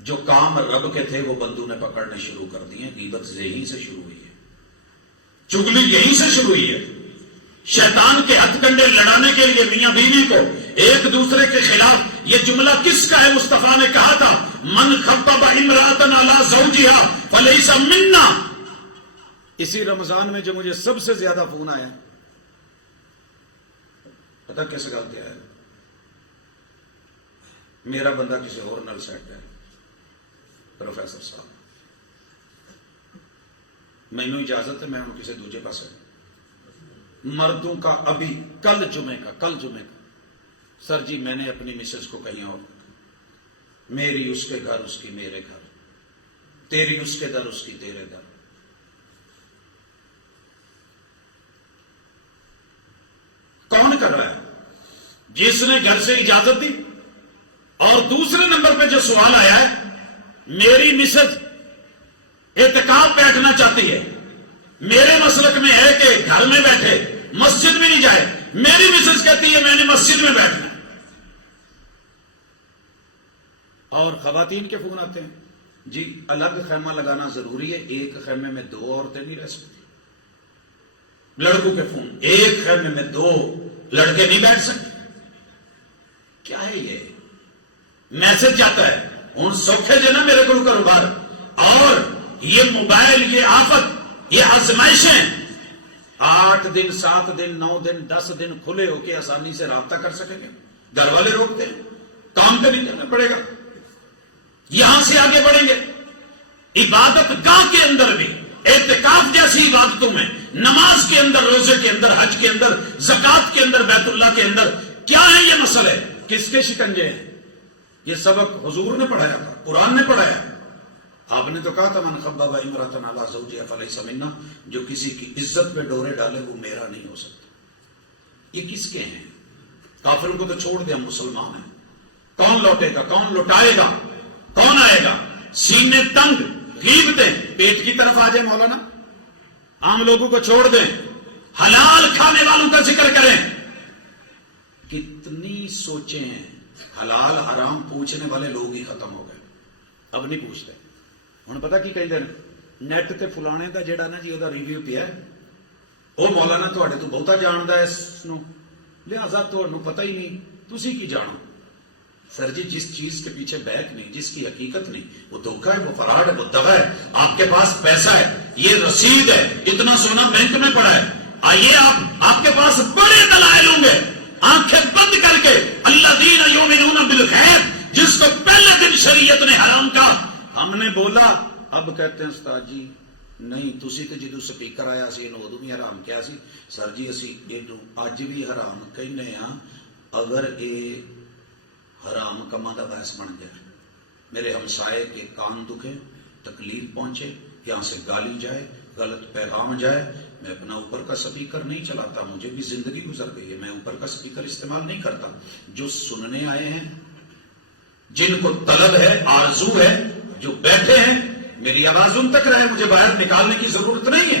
جو کام رب کے تھے وہ بندوں نے پکڑنے شروع کر دیے. غیبت یہیں سے شروع ہوئی ہے, چگلی یہیں سے شروع ہوئی ہے. شیطان کے ہتھ کنڈے لڑانے کے لیے میاں بیوی کو ایک دوسرے کے خلاف. یہ جملہ کس کا ہے؟ مصطفیٰ نے کہا تھا من خطب امرأة علی زوجها فلیس منا. اسی رمضان میں جو مجھے سب سے زیادہ فون آیا پتا کیسے گل کیا ہے؟ میرا بندہ کسی اور نل سیٹ ہے. پروفیسر صاحب مینو اجازت ہے میں ہوں کسی دوجے پاس مردوں کا ابھی کل جمعے کا سر جی میں نے اپنی مسز کو کہیں اور, میری اس کے گھر اس کی میرے گھر, تیری اس کے در اس کی تیرے در. کون کر رہا ہے؟ جس نے گھر سے اجازت دی. اور دوسرے نمبر پہ جو سوال آیا ہے میری مسز اعتکاف بیٹھنا چاہتی ہے. میرے مسلک میں ہے کہ گھر میں بیٹھے مسجد میں نہیں جائے. میری مسز کہتی ہے میں نے مسجد میں بیٹھنا. اور خواتین کے فون آتے ہیں جی الگ خیمہ لگانا ضروری ہے, ایک خیمے میں 2 عورتیں نہیں رہ سکتی. لڑکوں کے فون, ایک خیمے میں 2 لڑکے نہیں بیٹھ سکتے. کیا ہے یہ؟ میسج جاتا ہے ہوں سوکھے جو نا میرے کو کاروبار. اور یہ موبائل, یہ آفت, یہ آزمائشیں 8 دن 7 دن 9 دن 10 دن کھلے ہو کے آسانی سے رابطہ کر سکیں گے. گھر والے روکتے ہیں, کام تو نہیں کرنا پڑے گا, یہاں سے آگے بڑھیں گے. عبادت گاہ کے اندر بھی اعتکاف جیسی عبادتوں میں, نماز کے اندر, روزے کے اندر, حج کے اندر, زکات کے اندر, بیت اللہ کے اندر کیا ہے یہ مسئلے؟ کس کے شکنجے ہیں؟ یہ سبق حضور نے پڑھایا تھا, قرآن نے پڑھایا. آپ نے تو کہا تھا من خبب امرأة علی زوجها فلیس منا. جو کسی کی عزت پہ ڈورے ڈالے وہ میرا نہیں ہو سکتا. یہ کس کے ہیں؟ کافروں کو تو چھوڑ دیں, ہم مسلمان ہیں. کون لوٹے گا, کون لوٹائے گا, کون آئے گا؟ سینے تنگ, غیبتیں پیٹ کی طرف آ جائے مولانا. عام لوگوں کو چھوڑ دیں, حلال کھانے والوں کا ذکر کریں. کتنی سوچیں, حلال حرام پوچھنے والے لوگ ہی ختم ہو گئے. اب نہیں پوچھتے. ہوں پتا کی کہتے ہیں نیٹ تے فلانے کا جڑا نا جی وہ ریویو پیا وہ مولانا تھوڑے تو بہتا جانتا ہے اس نو, لہذا تمہیں پتہ ہی نہیں, تسی کی جانو. سر جی جس چیز کے پیچھے بیک نہیں, جس کی حقیقت نہیں, وہ دھوکہ ہے, وہ فراڈ ہے, وہ دغا ہے. آپ کے پاس پیسہ ہے, یہ رسید ہے, اتنا سونا بینک میں پڑا ہے, آئیے آپ کے پاس بڑے دلائل ہوں گے. آنکھیں بند کر کے الذین یؤمنون بالغیب, جس کو پہلے دن شریعت نے حرام کہا ہم نے بولا. اب کہتے ہیں استاد جی نہیں تسی تے جدو سپیکر آیا سی انہوں ادو بھی حرام کیا سی. سر جی اسی یہ اج بھی حرام کہنے ہاں. اگر یہ حرام کما کا باعث بن گیا, میرے ہمسائے کے کان دکھے, تکلیف پہنچے, یہاں سے گالی جائے, غلط پیغام جائے, میں اپنا اوپر کا سپیکر نہیں چلاتا, مجھے بھی زندگی گزر گئی ہے, میں اوپر کا سپیکر استعمال نہیں کرتا. جو سننے آئے ہیں, جن کو طلب ہے, آرزو ہے, جو بیٹھے ہیں, میری آواز ان تک رہے, مجھے باہر نکالنے کی ضرورت نہیں ہے.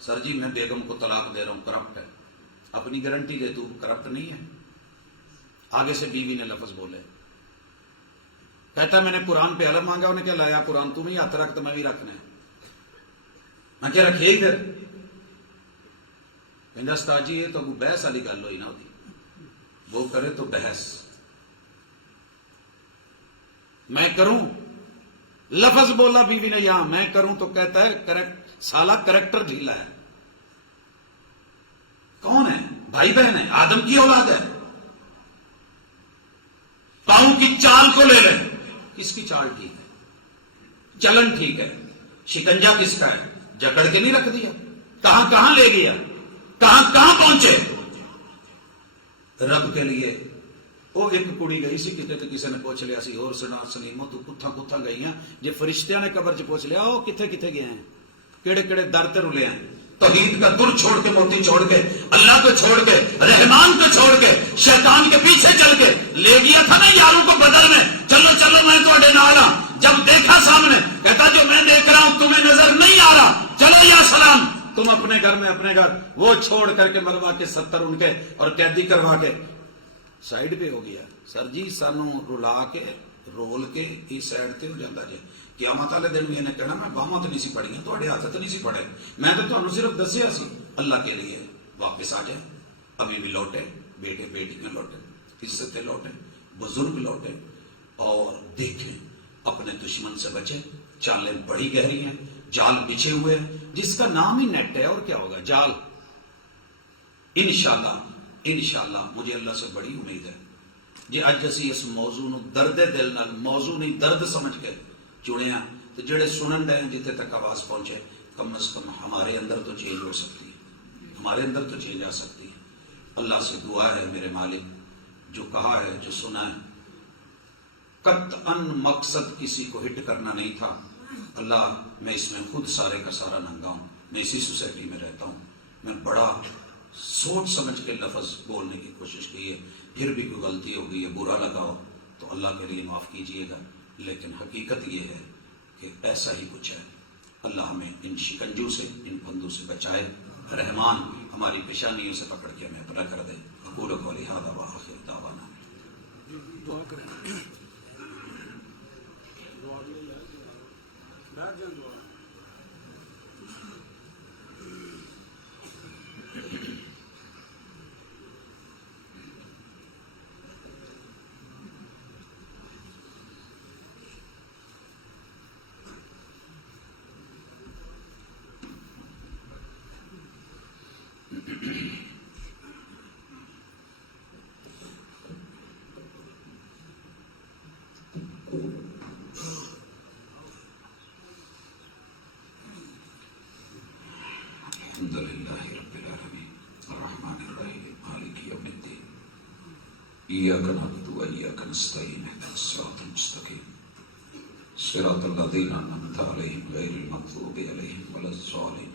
سر جی میں بیگم کو طلاق دے رہا ہوں، کرپٹ ہے، اپنی گارنٹی دے، تو کرپٹ نہیں ہے؟ آگے سے بیوی نے لفظ بولے، کہتا میں نے قرآن پہ علم مانگا، انہیں کیا لایا قرآن، تم ہی ہاتھ رکھ تو میں بھی رکھنا ہے، میں کیا رکھے ہی پھر، کہنا استاد جی یہ تو بحث والی گل ہوئی نا، وہ کرے تو بحث، میں کروں، لفظ بولا بیوی نے یہاں، میں کروں تو کہتا ہے سالہ کریکٹر ڈھیلا ہے، کون ہے؟ بھائی بہن ہے، آدم کی اولاد ہے، پاؤں کی چال کو لے لے، کس کی چال ٹھیک ہے، چلن ٹھیک ہے، شکنجا کس کا ہے، جکڑ کے نہیں رکھ دیا، کہاں کہاں لے گیا، کہاں کہاں پہنچے رب کے لیے۔ وہ ایک کڑی گئی سی کتے تے، کسی نے پوچھ لیا سی اور سنا سلیمو تو کتھا کتھا گئی ہیں، جے فرشتیاں نے قبر چ پوچھ لیا وہ کتھے کتھے گئے ہیں، کیڑے کیڑے در تے رلے ہیں، توحید کا در چھوڑ کے، موتی چھوڑ کے، اللہ کو چھوڑ کے، رحمان کو چھوڑ کے، شیطان کے پیچھے چل کے لے گیا تھا نا یاروں کو بدل میں، چلو چلو میں تھوڑے نال ہاں، جب دیکھا سامنے کہتا جو میں دیکھ رہا ہوں تمہیں نظر نہیں آ رہا، چلو یا سلام، تم اپنے گھر میں اپنے گھر، وہ چھوڑ کر کے مروا کے 70 ان کے اور قیدی کروا کے سائڈ پہ ہو گیا۔ سر جی سانو رلا کے رول کے اس سائڈ تے ہو جاتا جی، قیامت والے دن بھی انہیں کہنا میں باہمت نہیں سی پڑھی، تھوڑے ہاتھ نہیں سی پڑھے، میں تو تمہیں صرف دسیا سی، اللہ کے لیے واپس آ جائے، ابھی بھی لوٹے، بیٹے بیٹیاں لوٹے، عزتیں لوٹے، بزرگ لوٹے، اور دیکھیں اپنے دشمن سے بچے، چالیں بڑی گہری ہیں، جال بچھے ہوئے ہیں، جس کا نام ہی نیٹ ہے، اور کیا ہوگا، جال۔ انشاءاللہ مجھے اللہ سے بڑی امید ہے جی اج اسی اس موضوع نو درد دل نال، موضوع نہیں درد سمجھ کے چنیا، تو جڑے سنن ڈے جتنے تک آواز پہنچے، کم از کم ہمارے اندر تو چینج ہو سکتی ہے، ہمارے اندر تو چینج آ سکتی ہے۔ اللہ سے دعا ہے میرے مالک، جو کہا ہے جو سنا ہے قطعاً مقصد کسی کو ہٹ کرنا نہیں تھا، اللہ میں اس میں خود سارے کا سارا ننگا ہوں، میں اسی سوسائٹی میں رہتا ہوں، میں بڑا سوچ سمجھ کے لفظ بولنے کی کوشش کی ہے، پھر بھی کوئی غلطی ہو گئی ہے، برا لگا ہو تو اللہ کے لیے معاف کیجئے گا، لیکن حقیقت یہ ہے کہ ایسا ہی کچھ ہے۔ اللہ ہمیں ان شکنجوں سے، ان پھندوں سے بچائے، رحمان ہماری پیشانیوں سے پکڑ کے ہمیں اپنا کر دے۔ اقول قولی ھذا وآخر دعوانا۔ الحمد لله رب العالمين الرحمن الرحيم مالك يوم الدين إياك نعبد وإياك نستعين اهدنا الصراط المستقيم صراط الذين أنعمت عليهم غير المغضوب عليهم ولا الضالين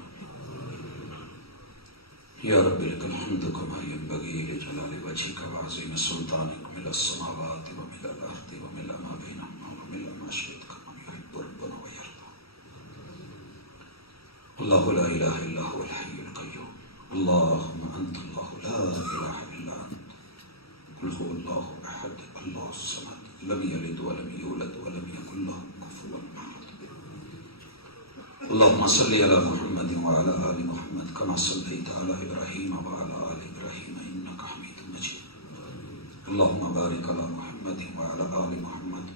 يا رب لك الحمد كما ينبغي لجلال وجهك وعظيم سلطانك ملء السماوات وملء الأرض وملء ما بينهما وملء ما شئت كما يحب ربنا ويرضى الله لا إله إلا هو الحي القيوم اللهم أنت الله لا إله إلا أنت قل هو الله أحد الله الصمد لم يلد ولم يولد ولم يكن له كفوا أحد اللهم صل على محمد وعلى آل محمد كما صليت على إبراهيم وعلى آل إبراهيم إنك حميد مجيد اللهم بارك على محمد وعلى آل محمد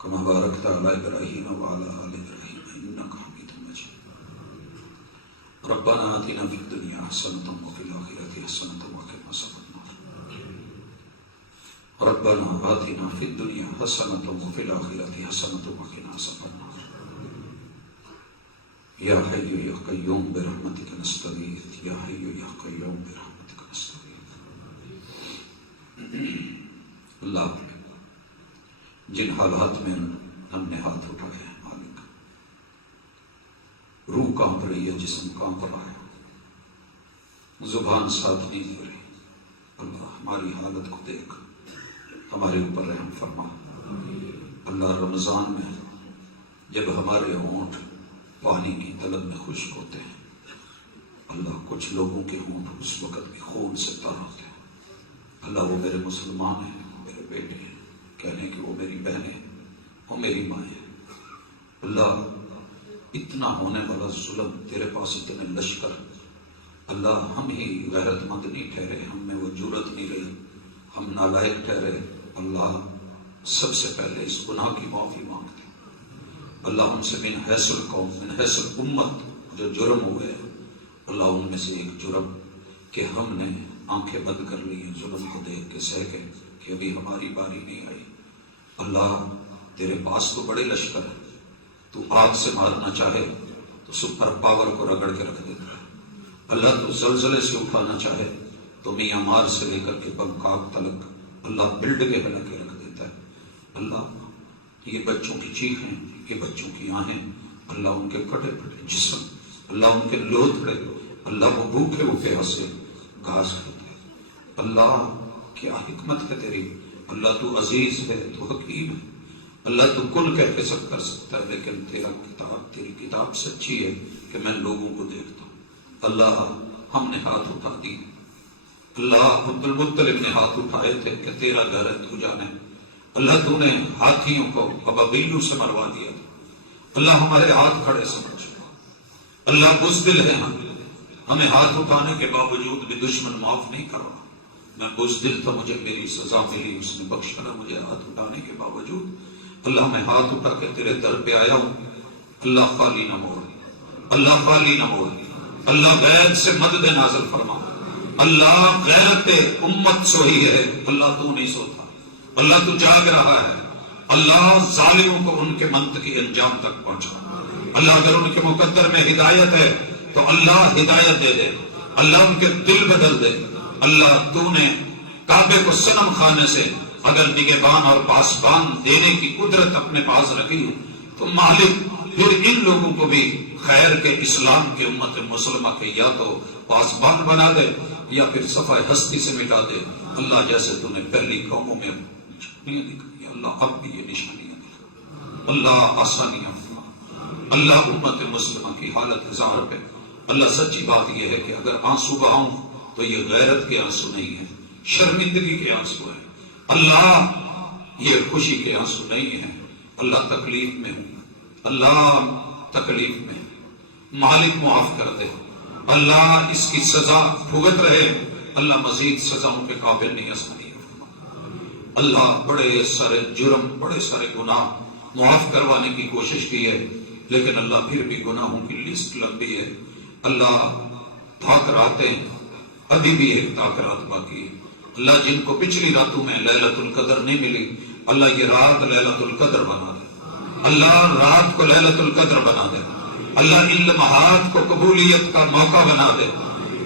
كما باركت على إبراهيم وعلى آل إبراهيم إنك حميد مجيد ربنا آتنا في الدنيا حسنة وفي الآخرة حسنة وقنا عذاب النار ربنا آتنا في الدنيا حسنة وفي الآخرة حسنة وقنا عذاب النار يا حي يا قيوم برحمتك نستغيث يا حي يا قيوم برحمتك نستغيث اللہ جن حالات میں ہم نے ہاتھ اٹھائے ہیں مالک، روح کانپ رہی ہے، جسم کانپ رہا ہے، زبان ساتھ نہیں دے رہی، اللہ ہماری حالت کو دیکھ ہمارے اوپر رحم فرما۔ اللہ رمضان میں جب ہمارے ہونٹ پانی کی طلب میں خشک ہوتے ہیں، اللہ کچھ لوگوں کے ہونٹ اس وقت بھی خون سے تر ہوتے ہیں. اللہ وہ میرے مسلمان ہیں، میرے بیٹے ہیں، کہنے کہ وہ میری بہنیں، وہ میری ماں ہے. اللہ اتنا ہونے والا ظلم تیرے پاس اتنے لشکر، اللہ ہم ہی غیرت مند نہیں ٹھہرے، ہم میں وہ جرت نہیں رہی، ہم نالائق ٹھہرے. اللہ سب سے پہلے اس گناہ کی معافی مانگتے. اللہ ان سے من حیث القوم من حیث الامت جو جرم ہوئے، اللہ ان میں سے ایک جرم کہ ہم نے آنکھیں بند کر لی ہیں ظلم کو دیکھ کے، سہ کے کہ ابھی ہماری باری نہیں آئی. اللہ تیرے پاس تو بڑے لشکر ہے، تو آگ سے مارنا چاہے تو سپر پاور کو رگڑ کے رکھ دیتا ہے. اللہ تو زلزلے سے اٹھانا چاہے تو میاں مار سے لے کر کے بنکاک تلک اللہ بلڈنگیں بنا کے رکھ دیتا ہے. اللہ یہ بچوں کی چیخیں، یہ بچوں کی آہیں، اللہ ان کے کٹے پھٹے جسم، اللہ ان کے لوتھڑے، اللہ وہ بھوکے وہ پیاسے گھاس کھاتے. اللہ کیا حکمت ہے تیری. اللہ تو عزیز ہے، تو حکیم ہے. اللہ تو کل کہہ کے سب کر سکتا ہے، لیکن تیری کتاب سچی ہے کہ میں لوگوں کو دیکھتا ہوں. اللہ ہم نے ہاتھ اٹھا دی. اللہ عبد المطلب نے ہاتھ اٹھائے تھے کہ تیرا گھر ہے تو جانے. اللہ تو نے ہاتھیوں کو ابابیلوں سے مروا دیا تھا. اللہ ہمارے ہاتھ کھڑے سمجھ. اللہ بزدل ہے، ہمیں ہاتھ اٹھانے کے باوجود بھی دشمن معاف نہیں کرا. میں بزدل تھا، مجھے میری سزا ملی، اس نے بخشا مجھے ہاتھ اٹھانے کے باوجود. اللہ میں ہاتھ اٹھا کے تیرے در پہ آیا ہوں. اللہ خالی نہ موڑ، اللہ خالی نہ موڑ. اللہ غیرت سے مدد نازل فرما. اللہ غیرت امت سوئی ہے، اللہ تو نہیں سوتا. اللہ تو جاگ رہا ہے. اللہ ظالموں کو ان کے منطقی انجام تک پہنچا. اللہ اگر ان کے مقدر میں ہدایت ہے تو اللہ ہدایت دے دے. اللہ ان کے دل بدل دے. اللہ تو نے کعبے کو صنم خانے سے اگر نگہبان اور پاسبان دینے کی قدرت اپنے پاس رکھی ہے تو مالک پھر ان لوگوں کو بھی خیر کے اسلام کے امت مسلمہ کے یا تو پاسبان بنا دے یا پھر صفحہ ہستی سے مٹا دے. اللہ جیسے تو نے پہلی قوموں میں نشانیاں دکھائی، اللہ اب بھی یہ نشانیاں دکھا. اللہ آسانیاں فرما. اللہ امت مسلمہ کی حالت ظاہر پہ. اللہ سچی بات یہ ہے کہ اگر آنسو بہاؤں تو یہ غیرت کے آنسو نہیں ہیں، شرمندگی کے آنسو ہیں. اللہ یہ خوشی کے آنسو نہیں ہیں. اللہ تکلیف میں ہوں، اللہ تکلیف میں. مالک معاف کر دے. اللہ اس کی سزا بھگت رہے. اللہ مزید سزاؤں کے قابل نہیں آسانی. اللہ بڑے سارے جرم، بڑے سارے گناہ معاف کروانے کی کوشش کی ہے، لیکن اللہ پھر بھی گناہوں کی لسٹ لمبی ہے. اللہ تھاک راتیں، ابھی بھی ایک تاک رات باقی ہے. اللہ جن کو پچھلی راتوں میں لیلۃ القدر نہیں ملی، اللہ یہ رات لیلۃ القدر بنا دے. اللہ رات کو لیلۃ القدر بنا دے. اللہ ان لمحات کو قبولیت کا موقع بنا دے.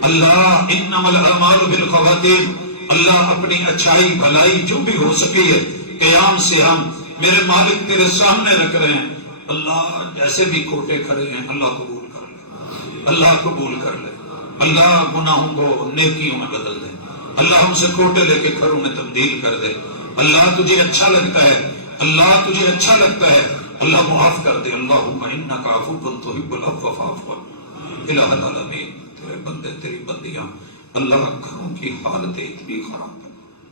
اللہ انما الاعمال بالخواتیم. اللہ اپنی اچھائی بھلائی جو بھی ہو سکی ہے قیام سے ہم میرے مالک تیرے سامنے رکھ رہے ہیں. اللہ جیسے بھی کھوٹے کھڑے ہیں اللہ قبول کر لے، اللہ قبول کر لے. اللہ گناہوں کو نیکیوں میں بدل دے. اللہ ہم سے کھوٹے لے کے کھروں میں تبدیل کر دے. اللہ تجھے اچھا لگتا ہے، اللہ تجھے اچھا لگتا ہے، اللہ معاف کر دے. اللہم انک عفو تحب العفو فاعف عنی. الہ العالمین تیرے بندے تیری بندیاں، اللہ گھروں کی حالتیں اتنی خراب ہے.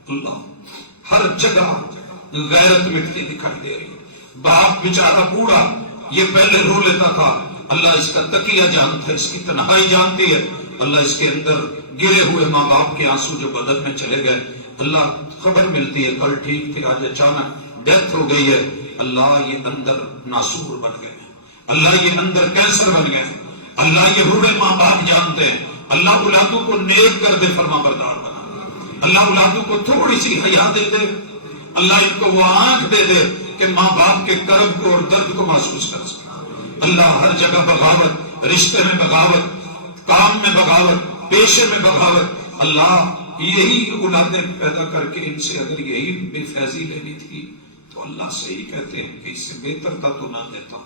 اللہ ہر جگہ غیرت مٹتی دکھائی دے رہی ہے. باپ بیچارہ بوڑھا یہ پہلے رو لیتا تھا، اللہ اس کا تکیہ جانتا ہے، اس کی تنہائی جانتی ہے. اللہ اس کے اندر گرے ہوئے ماں باپ کے آنسو جو بدن میں چلے گئے، اللہ خبر ملتی ہے کل ٹھیک تھے آج اچانک ڈیتھ ہو گئی ہے. اللہ یہ اندر ناسور بن گئے، اللہ یہ اندر کینسر بن گئے. اللہ یہ روڑے ماں باپ جانتے ہیں. اللہ اولادوں کو نیک کر دے، فرما بردار بنا. اللہ اولادوں کو تھوڑی سی حیا دے دے. اللہ ان کو وہ آنکھ دے دے کہ ماں باپ کے کرب کو اور درد کو محسوس کر سکے. اللہ ہر جگہ بغاوت، رشتے میں بغاوت، کام میں بغاوت، پیشے میں بغاوت. اللہ یہی اولادیں پیدا کر کے ان سے اگر یہی بے فیضی لینی تھی تو اللہ سے ہی کہتے ہیں کہ اس سے بہتر تھا تو نہ دیتا.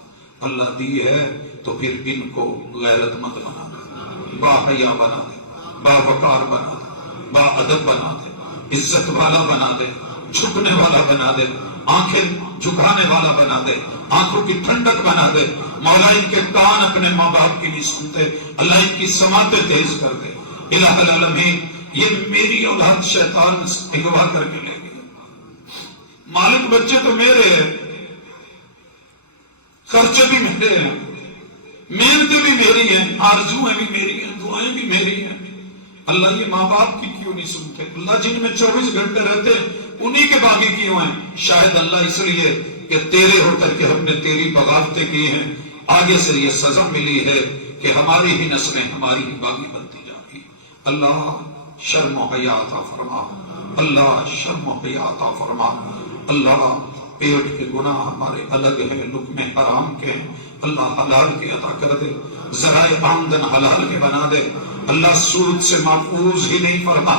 اللہ دی ہے تو پھر ان کو غیرت مند بنا دے، با حیا بنا دے، با وقار بنا دے، با ادب بنا دے، عزت والا بنا دے، جھکنے والا بنا دے. آنکھیں جھکانے والا بنا دے، آنکھوں کی ٹھنڈک بنا دے مولا، ان کے کان اپنے ماں باپ کی نہیں سنتے، اللہ ان کی سماعتیں تیز کر دے الہ العالمین۔ یہ میری اولاد شیطان اغوا کر کے لے گئے، مالک بچے تو میرے ہیں، خرچے بھی میرے ہیں، محنتیں بھی میری ہیں، آرزویں بھی میری ہیں، دعائیں بھی میری ہیں، اللہ یہ ماں باپ کی کیوں نہیں سنتے؟ اللہ جن میں 24 گھنٹے رہتے انہی کے باغی کیوں ہیں؟ شاید اللہ اس لیے کہ تیرے ہو کر کے ہم نے تیری بغاوتیں کی ہیں، آگے سے یہ سزا ملی ہے کہ ہماری ہی نسلیں ہماری ہی باغی بنتی جا رہی۔ اللہ شرم و حیا عطا فرما، اللہ شرم و حیا عطا فرما، اللہ پیٹ کے گناہ ہمارے الگ ہیں، لقمے حرام کے ہیں، اللہ حلال کے عطا کر دے، ذرائع آمدن حلال کے بنا دے، اللہ سود سے محفوظ ہی نہیں فرما،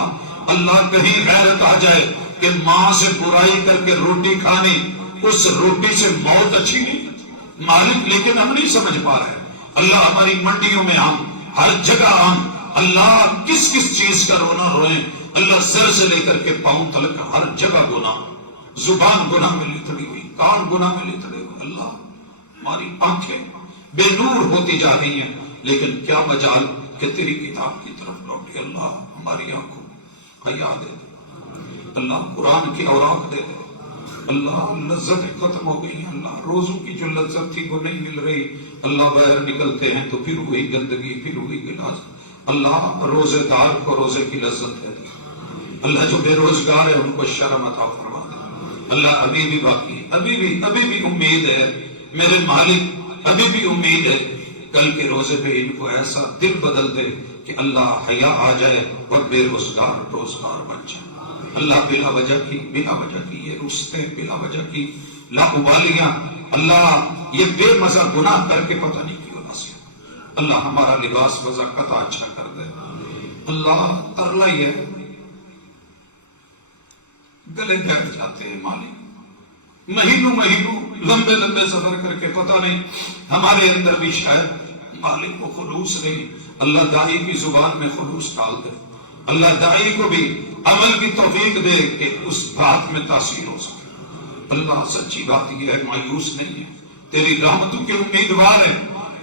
اللہ کہیں غیرت آ جائے کہ ماں سے برائی کر کے روٹی کھانی، اس روٹی سے موت اچھی نہیں مالک، لیکن ہم نہیں سمجھ پا رہے۔ اللہ ہماری منڈیوں میں ہم ہر جگہ ہم اللہ کس کس چیز کا رونا روئیں، اللہ سر سے لے کر کے پاؤں تلک ہر جگہ گناہ، زبان گناہ میں لتڑی ہوئی، کان گناہ میں لتڑے ہوئے، اللہ ہماری آنکھیں بے نور ہوتی جا رہی ہیں، لیکن کیا مجال کہ تیری کتاب کی طرف لوٹے۔ اللہ ہماری آنکھوں حیا دے دے، اللہ قرآن کی اوراق دے دے، اللہ لذت ختم ہو گئی، اللہ روزوں کی جو لذت تھی وہ نہیں مل رہی، اللہ باہر نکلتے ہیں تو پھر وہی گندگی، پھر وہی گلاس، اللہ روزے دار کو روزے کی لذت دے دے، اللہ جو بے روزگار ہے ان کو شرم عطا فرما دے، اللہ ابھی بھی باقی، ابھی بھی امید ہے میرے مالک، ابھی بھی امید ہے کل کے روزے پہ ان کو ایسا دل بدل دے کہ اللہ حیا آ جائے اور بے روزگار بن جائے، اللہ بلا وجہ کی یہ رشتے، بلا وجہ کی لاابالیاں، اللہ یہ بے مزہ گناہ کر کے پتہ نہیں کیوں نہ سے، اللہ ہمارا لباس وضع قطع اچھا کر دے، اللہ ترلا یہ گلے بیٹھ جاتے ہیں مالک، مہینوں لمبے سفر کر کے پتہ نہیں ہمارے اندر بھی شاید مالک کو خلوص نہیں، اللہ دائی کی زبان میں خلوص ڈال دے، اللہ دائی کو بھی عمل کی توفیق دے کہ اس بات میں تاثیر ہو سکے، اللہ سچی بات یہ ہے مایوس نہیں ہے، تیری رحمتوں کے امیدوار ہے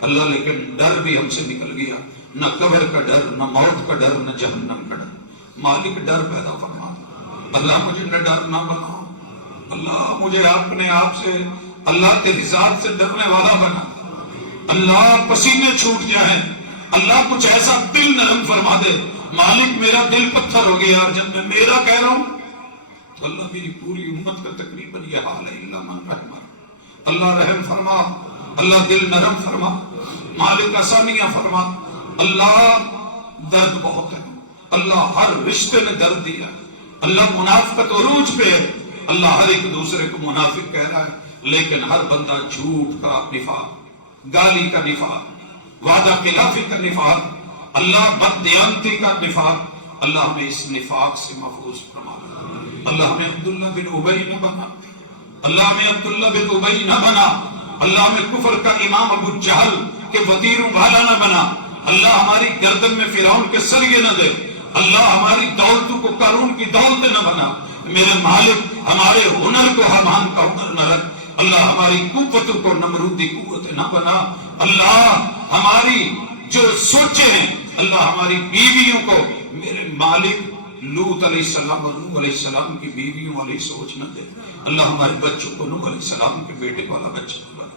اللہ، لیکن ڈر بھی ہم سے نکل گیا، نہ قبر کا ڈر، نہ موت کا ڈر، نہ جہنم کا ڈر، مالک ڈر پیدا فرما دے، اللہ مجھے نہ ڈر نہ بناؤ، اللہ مجھے اپنے آپ سے، اللہ تیری ذات سے ڈرنے والا بنا، اللہ پسینے چھوٹ جائیں، اللہ کچھ ایسا دل نرم فرما دے، مالک میرا دل پتھر ہو گیا، جب میں میرا کہہ رہا ہوں تو اللہ میری پوری امت کا تقریباً یہ حال ہے، اللہ من رحمہ، اللہ رحم فرما، اللہ دل نرم فرما، مالک آسانیاں فرما، اللہ درد بہت ہے، اللہ ہر رشتے میں درد دیا، اللہ منافقت عروج پہ ہے، اللہ ہر ایک دوسرے کو منافق کہہ رہا ہے، لیکن ہر بندہ جھوٹ کا نفاق، گالی کا نفاق، وعدہ خلافی کا نفاق، اللہ بددیانتی کا نفاق، اللہ ہمیں اس نفاق سے محفوظ فرما، اللہ ہمیں عبداللہ بن ابی نہ بنا، اللہ ہمیں عبداللہ بن ابی نہ بنا، اللہ ہمیں کفر کا امام ابو جہل کے وزیروں والا نہ بنا، اللہ ہماری گردن میں فرعون کے سرگے نہ دے، اللہ ہماری دولتوں کو قارون کی دولتیں نہ بنا، میرے مالک ہمارے ہنر کو حامان کا ہنر نہ رکھ، اللہ ہماری قوتوں کو نمرودی قوت نہ بنا، اللہ ہماری جو سوچے ہیں، اللہ ہماری بیویوں کو میرے مالک لوط علیہ السلام اور نوح علیہ السلام کی بیویوں والی سوچ نہ دے، اللہ ہمارے بچوں کو نوح علیہ السلام کے بیٹے والا بچہ بنا،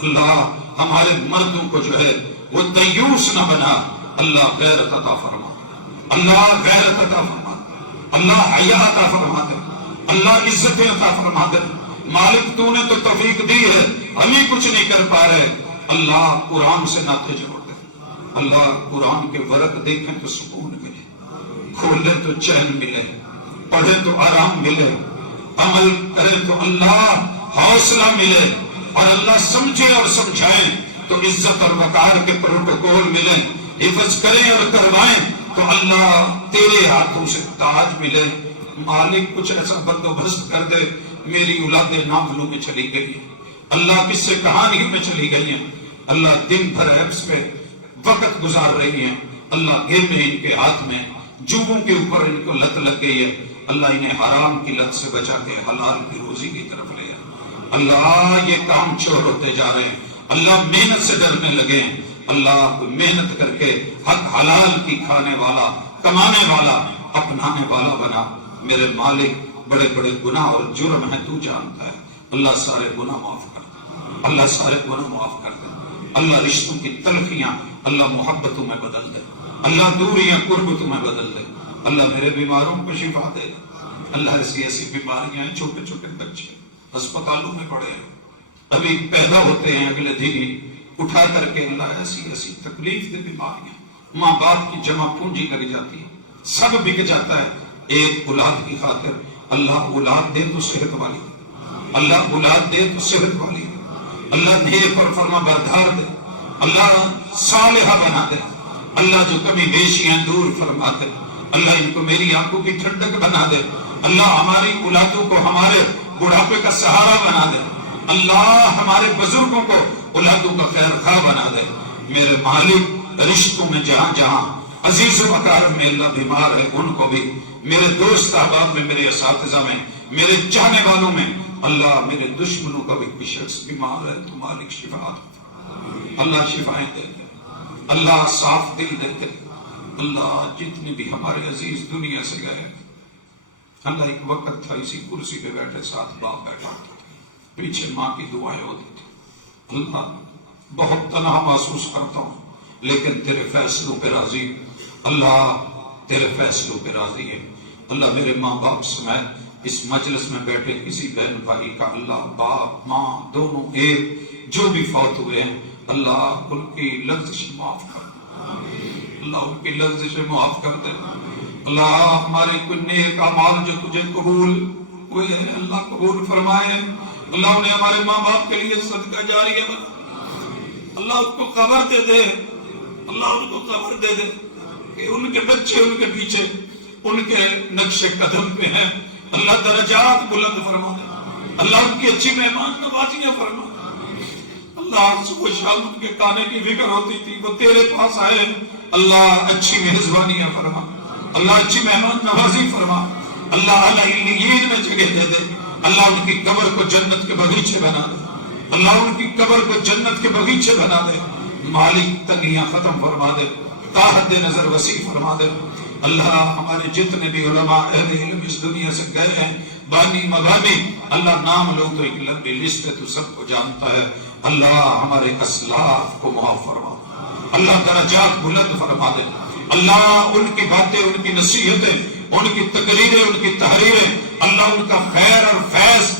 اللہ ہمارے مردوں کو جو ہے وہ دیوس نہ بنا، اللہ غیرت عطا فرما، اللہ غیرت عطا فرما، اللہ حیا عطا فرما دے، اللہ عزت عطا فرما دے، مالک تو نے تو توفیق دی ہے، ہم ہی کچھ نہیں کر پا رہے، اللہ قرآن سے ناطے جوڑ دے، اللہ قرآن کے ورق دیکھیں تو سکون ملے، کھولیں تو چین ملے، پڑھیں تو آرام ملے، عمل کریں تو اللہ حوصلہ ملے، اور اللہ سمجھے اور سمجھائیں تو عزت اور وقار کے پروٹوکول ملیں، حفظ کریں اور کروائیں تو اللہ تیرے ہاتھوں سے تاج ملے، مالک کچھ ایسا بندوبست کر دے، میری اولادیں ناملوں میں چلی گئی ہیں، اللہ کس سے کہانیوں میں چلی گئی ہیں، اللہ دن بھر ایپس پہ وقت گزار رہی ہیں، اللہ گیمیں ان کے ہاتھ میں، جوؤں کے اوپر ان کو لت لگ گئی ہے، اللہ انہیں حرام کی لت سے بچا کے حلال کی روزی کی طرف لے آئے۔ اللہ یہ کام چور ہوتے جا رہے ہیں، اللہ محنت سے ڈرنے لگے ہیں، اللہ کوئی محنت کر کے حق حلال کی کھانے والا، کمانے والا، اپنانے والا بنا۔ میرے مالک بڑے بڑے گناہ اور جرم ہیں تو جانتا ہے، اللہ سارے گناہ معاف کر دے، اللہ سارے گناہ معاف کر دے، اللہ رشتوں کی تلخیاں اللہ محبتوں میں بدل دے، اللہ دوریاں قربتوں میں بدل دے، اللہ میرے بیماروں کو شفا دے، اللہ ایسی ایسی بیماریاں ہیں، چھوٹے چھوٹے بچے اسپتالوں میں پڑے ہیں، ابھی پیدا ہوتے ہیں اگلے دن ہی اٹھا کر کے، اللہ ایسی ایسی تکلیف دے بیماریاں، ماں باپ کی جمع پونجی لگ جاتی ہے، سب بک جاتا ہے ایک اولاد کی خاطر، اللہ اولاد دے تو صحت والی دے، اللہ اولاد دے تو صحت والی دے، اللہ نیک اور فرما بردار دے، اللہ صالحہ بنا دے، اللہ جو کمی بیشیاں دور فرما دے، اللہ ان کو میری آنکھوں کی ٹھنڈک بنا دے، اللہ ہماری اولادوں کو ہمارے بڑھاپے کا سہارا بنا دے، اللہ ہمارے بزرگوں کو اولادوں کا خیر خواہ بنا دے۔ میرے مالک رشتوں میں جہاں جہاں عزیز و اقارب میں اللہ بیمار ہے ان کو بھی، میرے دوست احباب میں، میرے اساتذہ میں، میرے چاہنے والوں میں، اللہ میرے دشمنوں کا بھی کوئی شخص بیمار ہے تو مالک شفا دے، اللہ شفائیں دے دے، اللہ صاف دل دے دے، اللہ جتنی بھی ہمارے عزیز دنیا سے گئے، اللہ ایک وقت تھا اسی کرسی پہ بیٹھے ساتھ باپ بیٹھا تھا، پیچھے ماں کی دعائیں ہوتی تھی، اللہ بہت تنہا محسوس کرتا ہوں لیکن تیرے فیصلوں پہ راضی، اللہ تیرے فیصلوں پہ راضی ہے، اللہ میرے ماں باپ سمیت اس مجلس میں بیٹھے کسی بہن بھائی کا اللہ باپ ماں دونوں ایک جو بھی فوت ہوئے ہیں، اللہ ان کی لفظ معاف کر دے، اللہ ان کی لفظ معاف کر دے، اللہ ہمارے کوئی نیک اعمال جو تجھے قبول ہوئے ہیں اللہ قبول فرمائے، اللہ انہیں ہمارے ماں باپ کے لیے صدقہ جاریہ بنا، اللہ ان کو قبر دے دے، اللہ ان کو قبر دے دے کہ ان کے بچے ان کے پیچھے ان کے نقش قدم پہ ہیں، اللہ درجات بلند فرما دے، اللہ ان کی اچھی مہمان نوازیاں فرما دے، اللہ صبح شام ان کے کھانے کی فکر ہوتی تھی وہ تیرے پاس آئے، اللہ اچھی میزبانیاں فرما، اللہ اچھی مہمان نوازی فرما، اللہ علیہ میں جگہ دے دے، اللہ ان کی قبر کو جنت کے باغیچے بنا دے، اللہ ان کی قبر کو جنت کے باغیچے بنا دے، مالک تنگیاں ختم فرما دے، طاقت نظر وسیع فرما دے، اللہ ہمارے جتنے بھی علماء اہل علم اس دنیا سے گئے ہیں بانی مبانی، اللہ نام لو تو ایک لمبی لسٹ ہے تو سب کو جانتا ہے، اللہ ہمارے اسلاف کو معاف فرما دے، اللہ درجات بلند فرما دے، اللہ ان کی باتیں ان کی نصیحتیں ان کی تقریریں ان کی تحریریں اللہ ان کا خیر اور فیض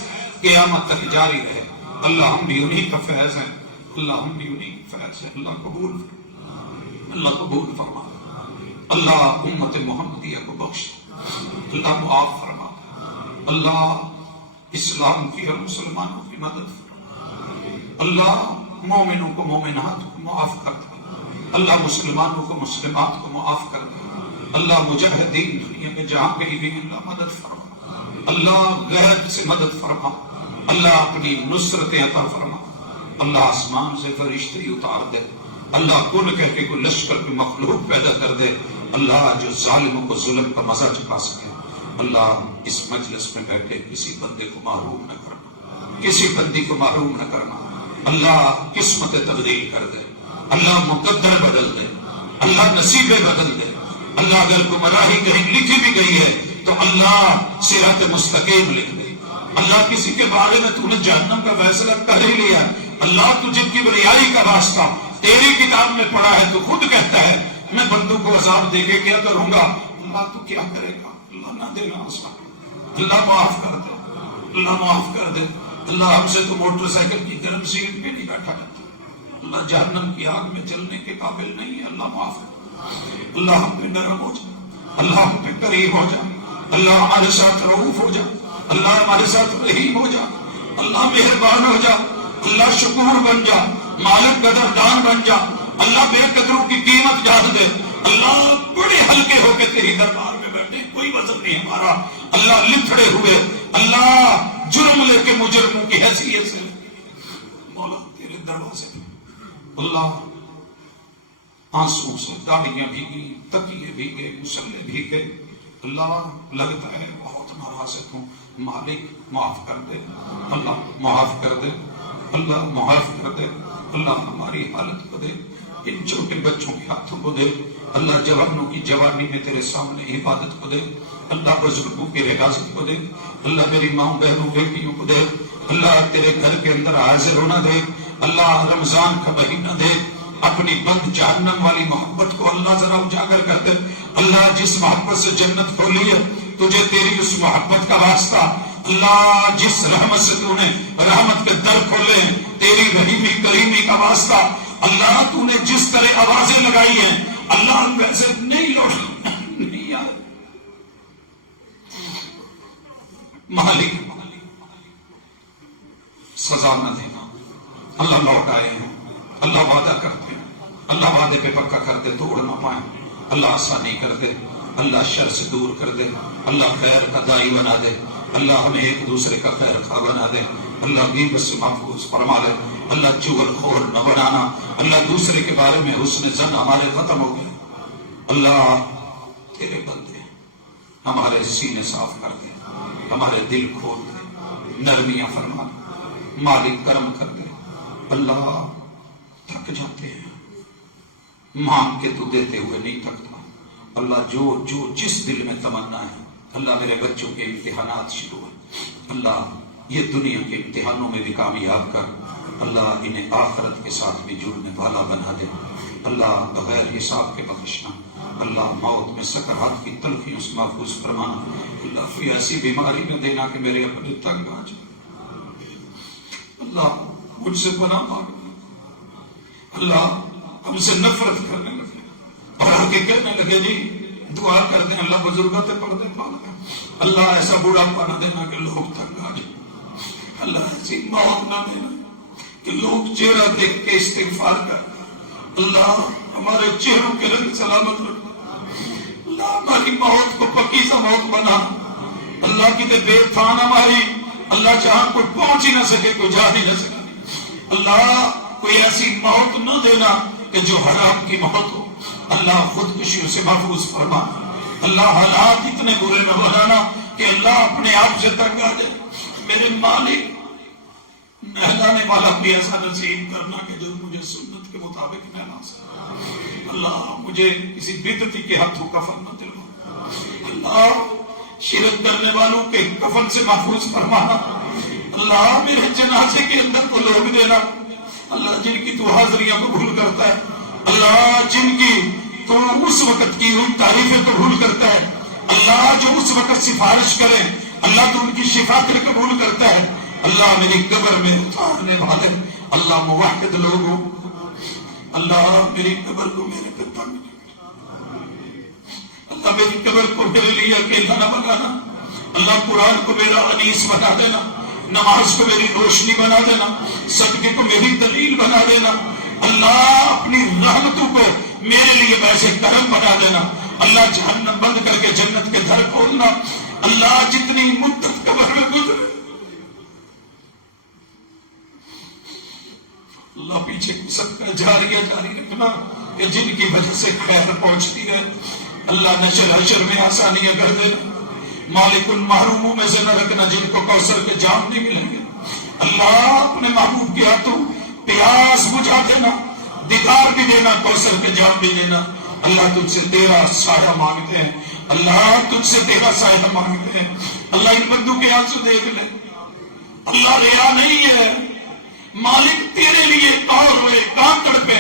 قیامت تک جاری رہے، اللہ ہم بھی انہی کا فیض ہیں، اللہ ہم بھی انہی کا فیض ہیں، اللہ قبول فرما، اللہ قبول فرما، اللہ امت محمدیہ کو بخش، اللہ معاف فرما، اللہ اسلام کی اور مسلمانوں کی مدد فرما، اللہ مومنوں کو مومنات کو معاف کر دے، اللہ مسلمانوں کو مسلمات کو معاف کر دے، اللہ مجاہدین دنیا میں جہاں کہیں بھی اللہ مدد فرما، اللہ غیب سے مدد فرما، اللہ اپنی نصرتیں عطا فرما، اللہ آسمان سے فرشتے اتار دے، اللہ کن کہہ کے کوئی لشکر کوئی مخلوق پیدا کر دے، اللہ جو ظالموں کو ظلم کا مزہ چکھا سکے، اللہ اس مجلس میں بیٹھے کسی بندے کو محروم نہ کرنا، کسی بندی کو محروم نہ کرنا، اللہ قسمت تبدیل کر دے، اللہ مقدر بدل دے، اللہ نصیبیں بدل دے، اللہ اگر گمراہی کہیں لکھی بھی گئی ہے تو اللہ صراط مستقیم لکھ دے، اللہ کسی کے بارے میں تو نے جہنم کا فیصلہ کر ہی لیا، اللہ تجھے کبریائی کا واسطہ تیری کتاب میں پڑھا ہے، تو خود کہتا ہے میں بندوں کو عذاب دے کے کیا کروں گا، اللہ تو کیا کرے گا، اللہ نہ دے گا عذاب، اللہ معاف کر دے، اللہ معاف کر دے، اللہ ہم سے تو موٹر سائیکل کی گرم سیٹ پہ نہیں بیٹھا کرتا، اللہ جہنم کی آگ میں جلنے کے قابل نہیں ہے، اللہ معاف کر دے، اللہ ہم پہ نرم ہو جائے، اللہ ہم پہ قریب ہو جائے، اللہ ہمارے ساتھ رؤوف ہو جائے، اللہ ہمارے ساتھ رحیم ہو جائے، اللہ مہربان ہو جائے، اللہ شکور بن جا، مالک قدردان بن جا، اللہ بے قدروں کی قیمت جان دے، اللہ بڑے ہلکے ہو کے تیری دربار میں بیٹھے، کوئی وزن نہیں ہمارا، اللہ لتھڑے ہوئے، اللہ جرم لے کے مجرموں کی حیثیت سے مولا تیرے دروازے میں، اللہ آنسو سے داڑیاں بھیگی، تکیے بھیگے، مسلے بھیگے، اللہ لگتا ہے بہت ناراض ہوں، مالک معاف کر دے، اللہ معاف کر دے، اللہ معاف کر دے، اللہ ہماری حالت کو دے، ان چھوٹے بچوں کے ہاتھوں کو دے، اللہ جوانوں کی جوانی میں تیرے سامنے عبادت کو دے، اللہ بزرگوں کی حفاظت کو دے، اللہ میری ماں بہنوں بیٹیوں کو دے، اللہ تیرے گھر کے اندر حاضر ہونا دے، اللہ رمضان کا مہینہ دے، اپنی بند جہنم والی محبت کو اللہ ذرا اجاگر کر دے، اللہ جس محبت سے جنت کھولی ہے تجھے تیری اس محبت کا واسطہ، اللہ جس رحمت سے تو نے رحمت کے در کھولے ہیں تیری رحیمی کریمی کا واسطہ، اللہ تو نے جس طرح آوازیں لگائی ہیں اللہ ویسے نہیں لوٹ نہیں آئے، مالک سزا نہ دینا، اللہ لوٹ آئے ہیں، اللہ وعدہ کرتے ہیں، اللہ وعدے پہ پکا کر دے توڑ نہ پائیں، اللہ آسانی کر دے، اللہ شر سے دور کر دے، اللہ خیر کا دائی بنا دے، اللہ ہمیں ایک دوسرے کا خیر خواہ بنا دے، اللہ غیبت سے محفوظ فرما لے، اللہ چغل خور نہ بنانا، اللہ دوسرے کے بارے میں حسن زن ہمارے ختم ہو گئے، اللہ تیرے بندے ہمارے سینے صاف کر دے، ہمارے دل کھول دے، نرمیاں فرما دے، مالک کرم کر دے، اللہ تھک جاتے ہیں مانگ کے تو دیتے ہوئے نہیں تھکتا، اللہ جو جس دل میں تمنا ہے، اللہ میرے بچوں کے امتحانات شروع ہیں، اللہ یہ دنیا کے امتحانوں میں بھی کامیاب کر، اللہ انہیں آخرت کے ساتھ بھی جڑنے والا بنا دے، اللہ بغیر حساب کے بخشنا، اللہ موت میں سکرات کی تلخیوں سے محفوظ فرمانا، اللہ کوئی ایسی بیماری میں دینا کہ میرے اپنے تنگ آ جائے، اللہ مجھ سے پناہ مانگنا، اللہ ہم سے نفرت کرنے لگے اور آ کے کہنے لگے جی دعا کر دیں اللہ بزرگاتے پردے پانا دیں، اللہ ایسا بوڑھا پانا دینا کہ لوگ تنگ آ جائیں، اللہ ایسی موت نہ دینا کہ لوگ چہرہ دیکھ کے استغفار کر، اللہ ہمارے چہروں کے رنگ سلامت رکھنا، اللہ ہماری موت کو پکیزہ موت بنا، اللہ کی بے تھان ہماری، اللہ جہاں کوئی پہنچ ہی نہ سکے کوئی جا ہی نہ سکے، اللہ کوئی ایسی موت نہ دینا کہ جو حرام کی موت ہو، اللہ خودکشیوں سے محفوظ فرما، اللہ حالات اتنے برے نہ بنانا کہ اللہ اپنے آپ سے تنگ آ جائے، میرے مالک نہلانے والا بھی ایسا نصیب کرنا کہ جو مجھے سنت کے مطابق نہلا سکے، اللہ مجھے کسی بدعتی کے ہاتھوں کفن نہ دلوا، اللہ شرک کرنے والوں کے کفن سے محفوظ فرمانا، اللہ میرے جنازے کے اندر تو لوگ دینا، اللہ جن کی تو حاضریاں قبول کرتا ہے، اللہ جن کی تو اس وقت کی ہوئی تعریفیں قبول کرتا ہے، اللہ جو اس وقت سفارش کرے اللہ تو ان کی شفا کر قبول کرتا ہے، اللہ میری قبر میں اتارنے والے اللہ موحد لوگوں، اللہ میری قبر کو میرے پہ تنگ، اللہ میری قبر کو میرے لیے اکیلا نہ بنانا، اللہ قرآن کو میرا انیس بنا دینا، نماز کو میری روشنی بنا دینا، صدقے کو میری دلیل بنا دینا، اللہ اپنی رحمتوں کو میرے لیے ویسے کرم بنا دینا، اللہ جہنم بند کر کے جنت کے در کھولنا، اللہ جتنی مدت قبر میں گزرے اللہ پیچھے سب کا جاری رکھنا کہ جن کی وجہ سے خیر پہنچتی ہے، اللہ نشر حشر میں آسانیاں کر دینا، مالک ان محروموں میں سے نہ رکھنا جن کو کوثر کے جام نہیں ملیں گے، اللہ اپنے محبوب کے ہاتھوں پیاس بجھا دینا، دیدار بھی دینا، کوثر کے جام بھی دینا، اللہ تجھ سے تیرا سایہ مانگتے ہیں، اللہ تجھ سے تیرا سایہ مانگتے ہیں، اللہ ان بندوں کے آنسو دیکھ لے، اللہ ریا نہیں ہے، مالک تیرے لیے اور ہوئے کہاں تڑپے،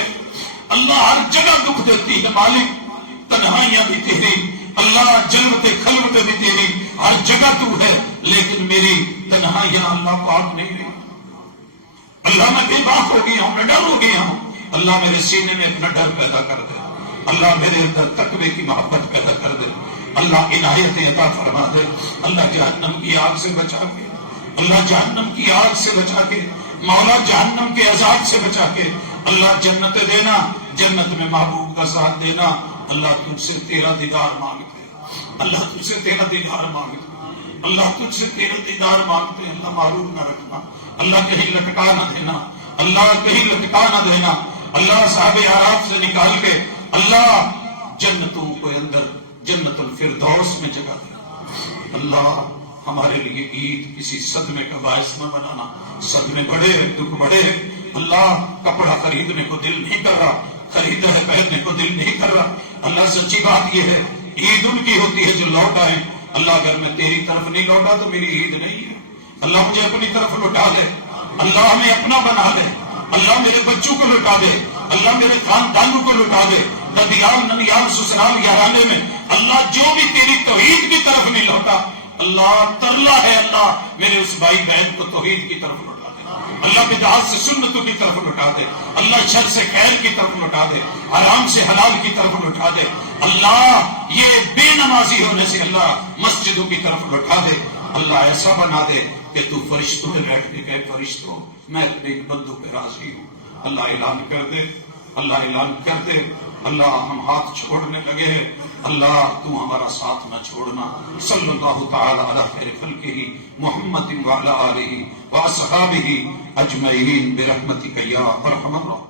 اللہ ہر جگہ دکھ دیتی ہے مالک، تنہائیاں بھی تیری، اللہ جلوتیں خلوتیں بھی تیری، ہر جگہ تو ہے، لیکن میری تنہائیاں اللہ پاک نہیں رہی، اللہ میں بے باک ہو گیا ہوں، میں ڈر ہو گیا ہوں، اللہ میرے سینے میں اپنا ڈر پیدا کر دے، اللہ میرے اندر تقوی کی محبت پیدا کر دے، اللہ عنایت عطا فرما دے، اللہ جہنم کی آگ سے بچا کے، اللہ جہنم کی آگ سے بچا کے، مولا جہنم کے عذاب سے بچا کے، اللہ جنت دینا، جنت میں محبوب کا ساتھ دینا، اللہ تجھ سے تیرا دیدار مانگتے ہیں، اللہ تجھ سے تیرا دیدار مانگتے ہیں، اللہ تجھ سے تیرا دیدار مانگتے ہیں، اللہ معروف نہ رکھنا، اللہ کہیں لٹکا نہ دینا، اللہ کہیں لٹکا نہ دینا، اللہ صاحب آراف سے نکال کے اللہ جنتوں کو اندر جنت الفردوس میں جگہ دینا، اللہ ہمارے لیے عید کسی صدمے کا باعث نہ بنانا. صدمے بڑے ہیں، دکھ بڑے ہیں. اللہ کپڑا خریدنے کو دل نہیں کر رہا، خریدا ہے پہننے کو دل نہیں کر رہا. اللہ سچی بات یہ ہے عید ان کی ہوتی ہے جو لوٹ آئے. اللہ اگر میں تیری طرف نہیں لوٹا تو میری عید نہیں ہے. اللہ مجھے اپنی طرف لوٹا دے، اللہ ہمیں اپنا بنا دے، اللہ میرے بچوں کو لوٹا دے، اللہ میرے خاندانوں کو لوٹا دے. ددیال ننیال سسرال یارانے میں اللہ جو بھی تیری توحید کی طرف نہیں لوٹا، اللہ ترلا ہے اللہ میرے اس بھائی بہن کو توحید کی طرف لوٹا دے. اللہ بدعات سے سنتوں کی طرف لوٹا دے. اللہ شر سے خیر کی طرف لوٹا دے. حرام سے حلال کی طرف لوٹا دے. اللہ یہ بے نمازی ہونے سے اللہ مسجدوں کی طرف لوٹا دے. اللہ ایسا بنا دے کہ تو فرشتوں میں بیٹھ کے کہے فرشتوں میں اپنے بندوں پہ راضی ہوں. اللہ اعلان کر دے، اللہ اعلان کر دے. اللہ ہم ہاتھ چھوڑنے لگے ہیں، اللہ تو ہمارا ساتھ نہ چھوڑنا. صلی اللہ تعالی علی خیر خلقہ محمد وعلی آلہ واصحابہ اجمعین برحمتک یا ارحم الراحمین.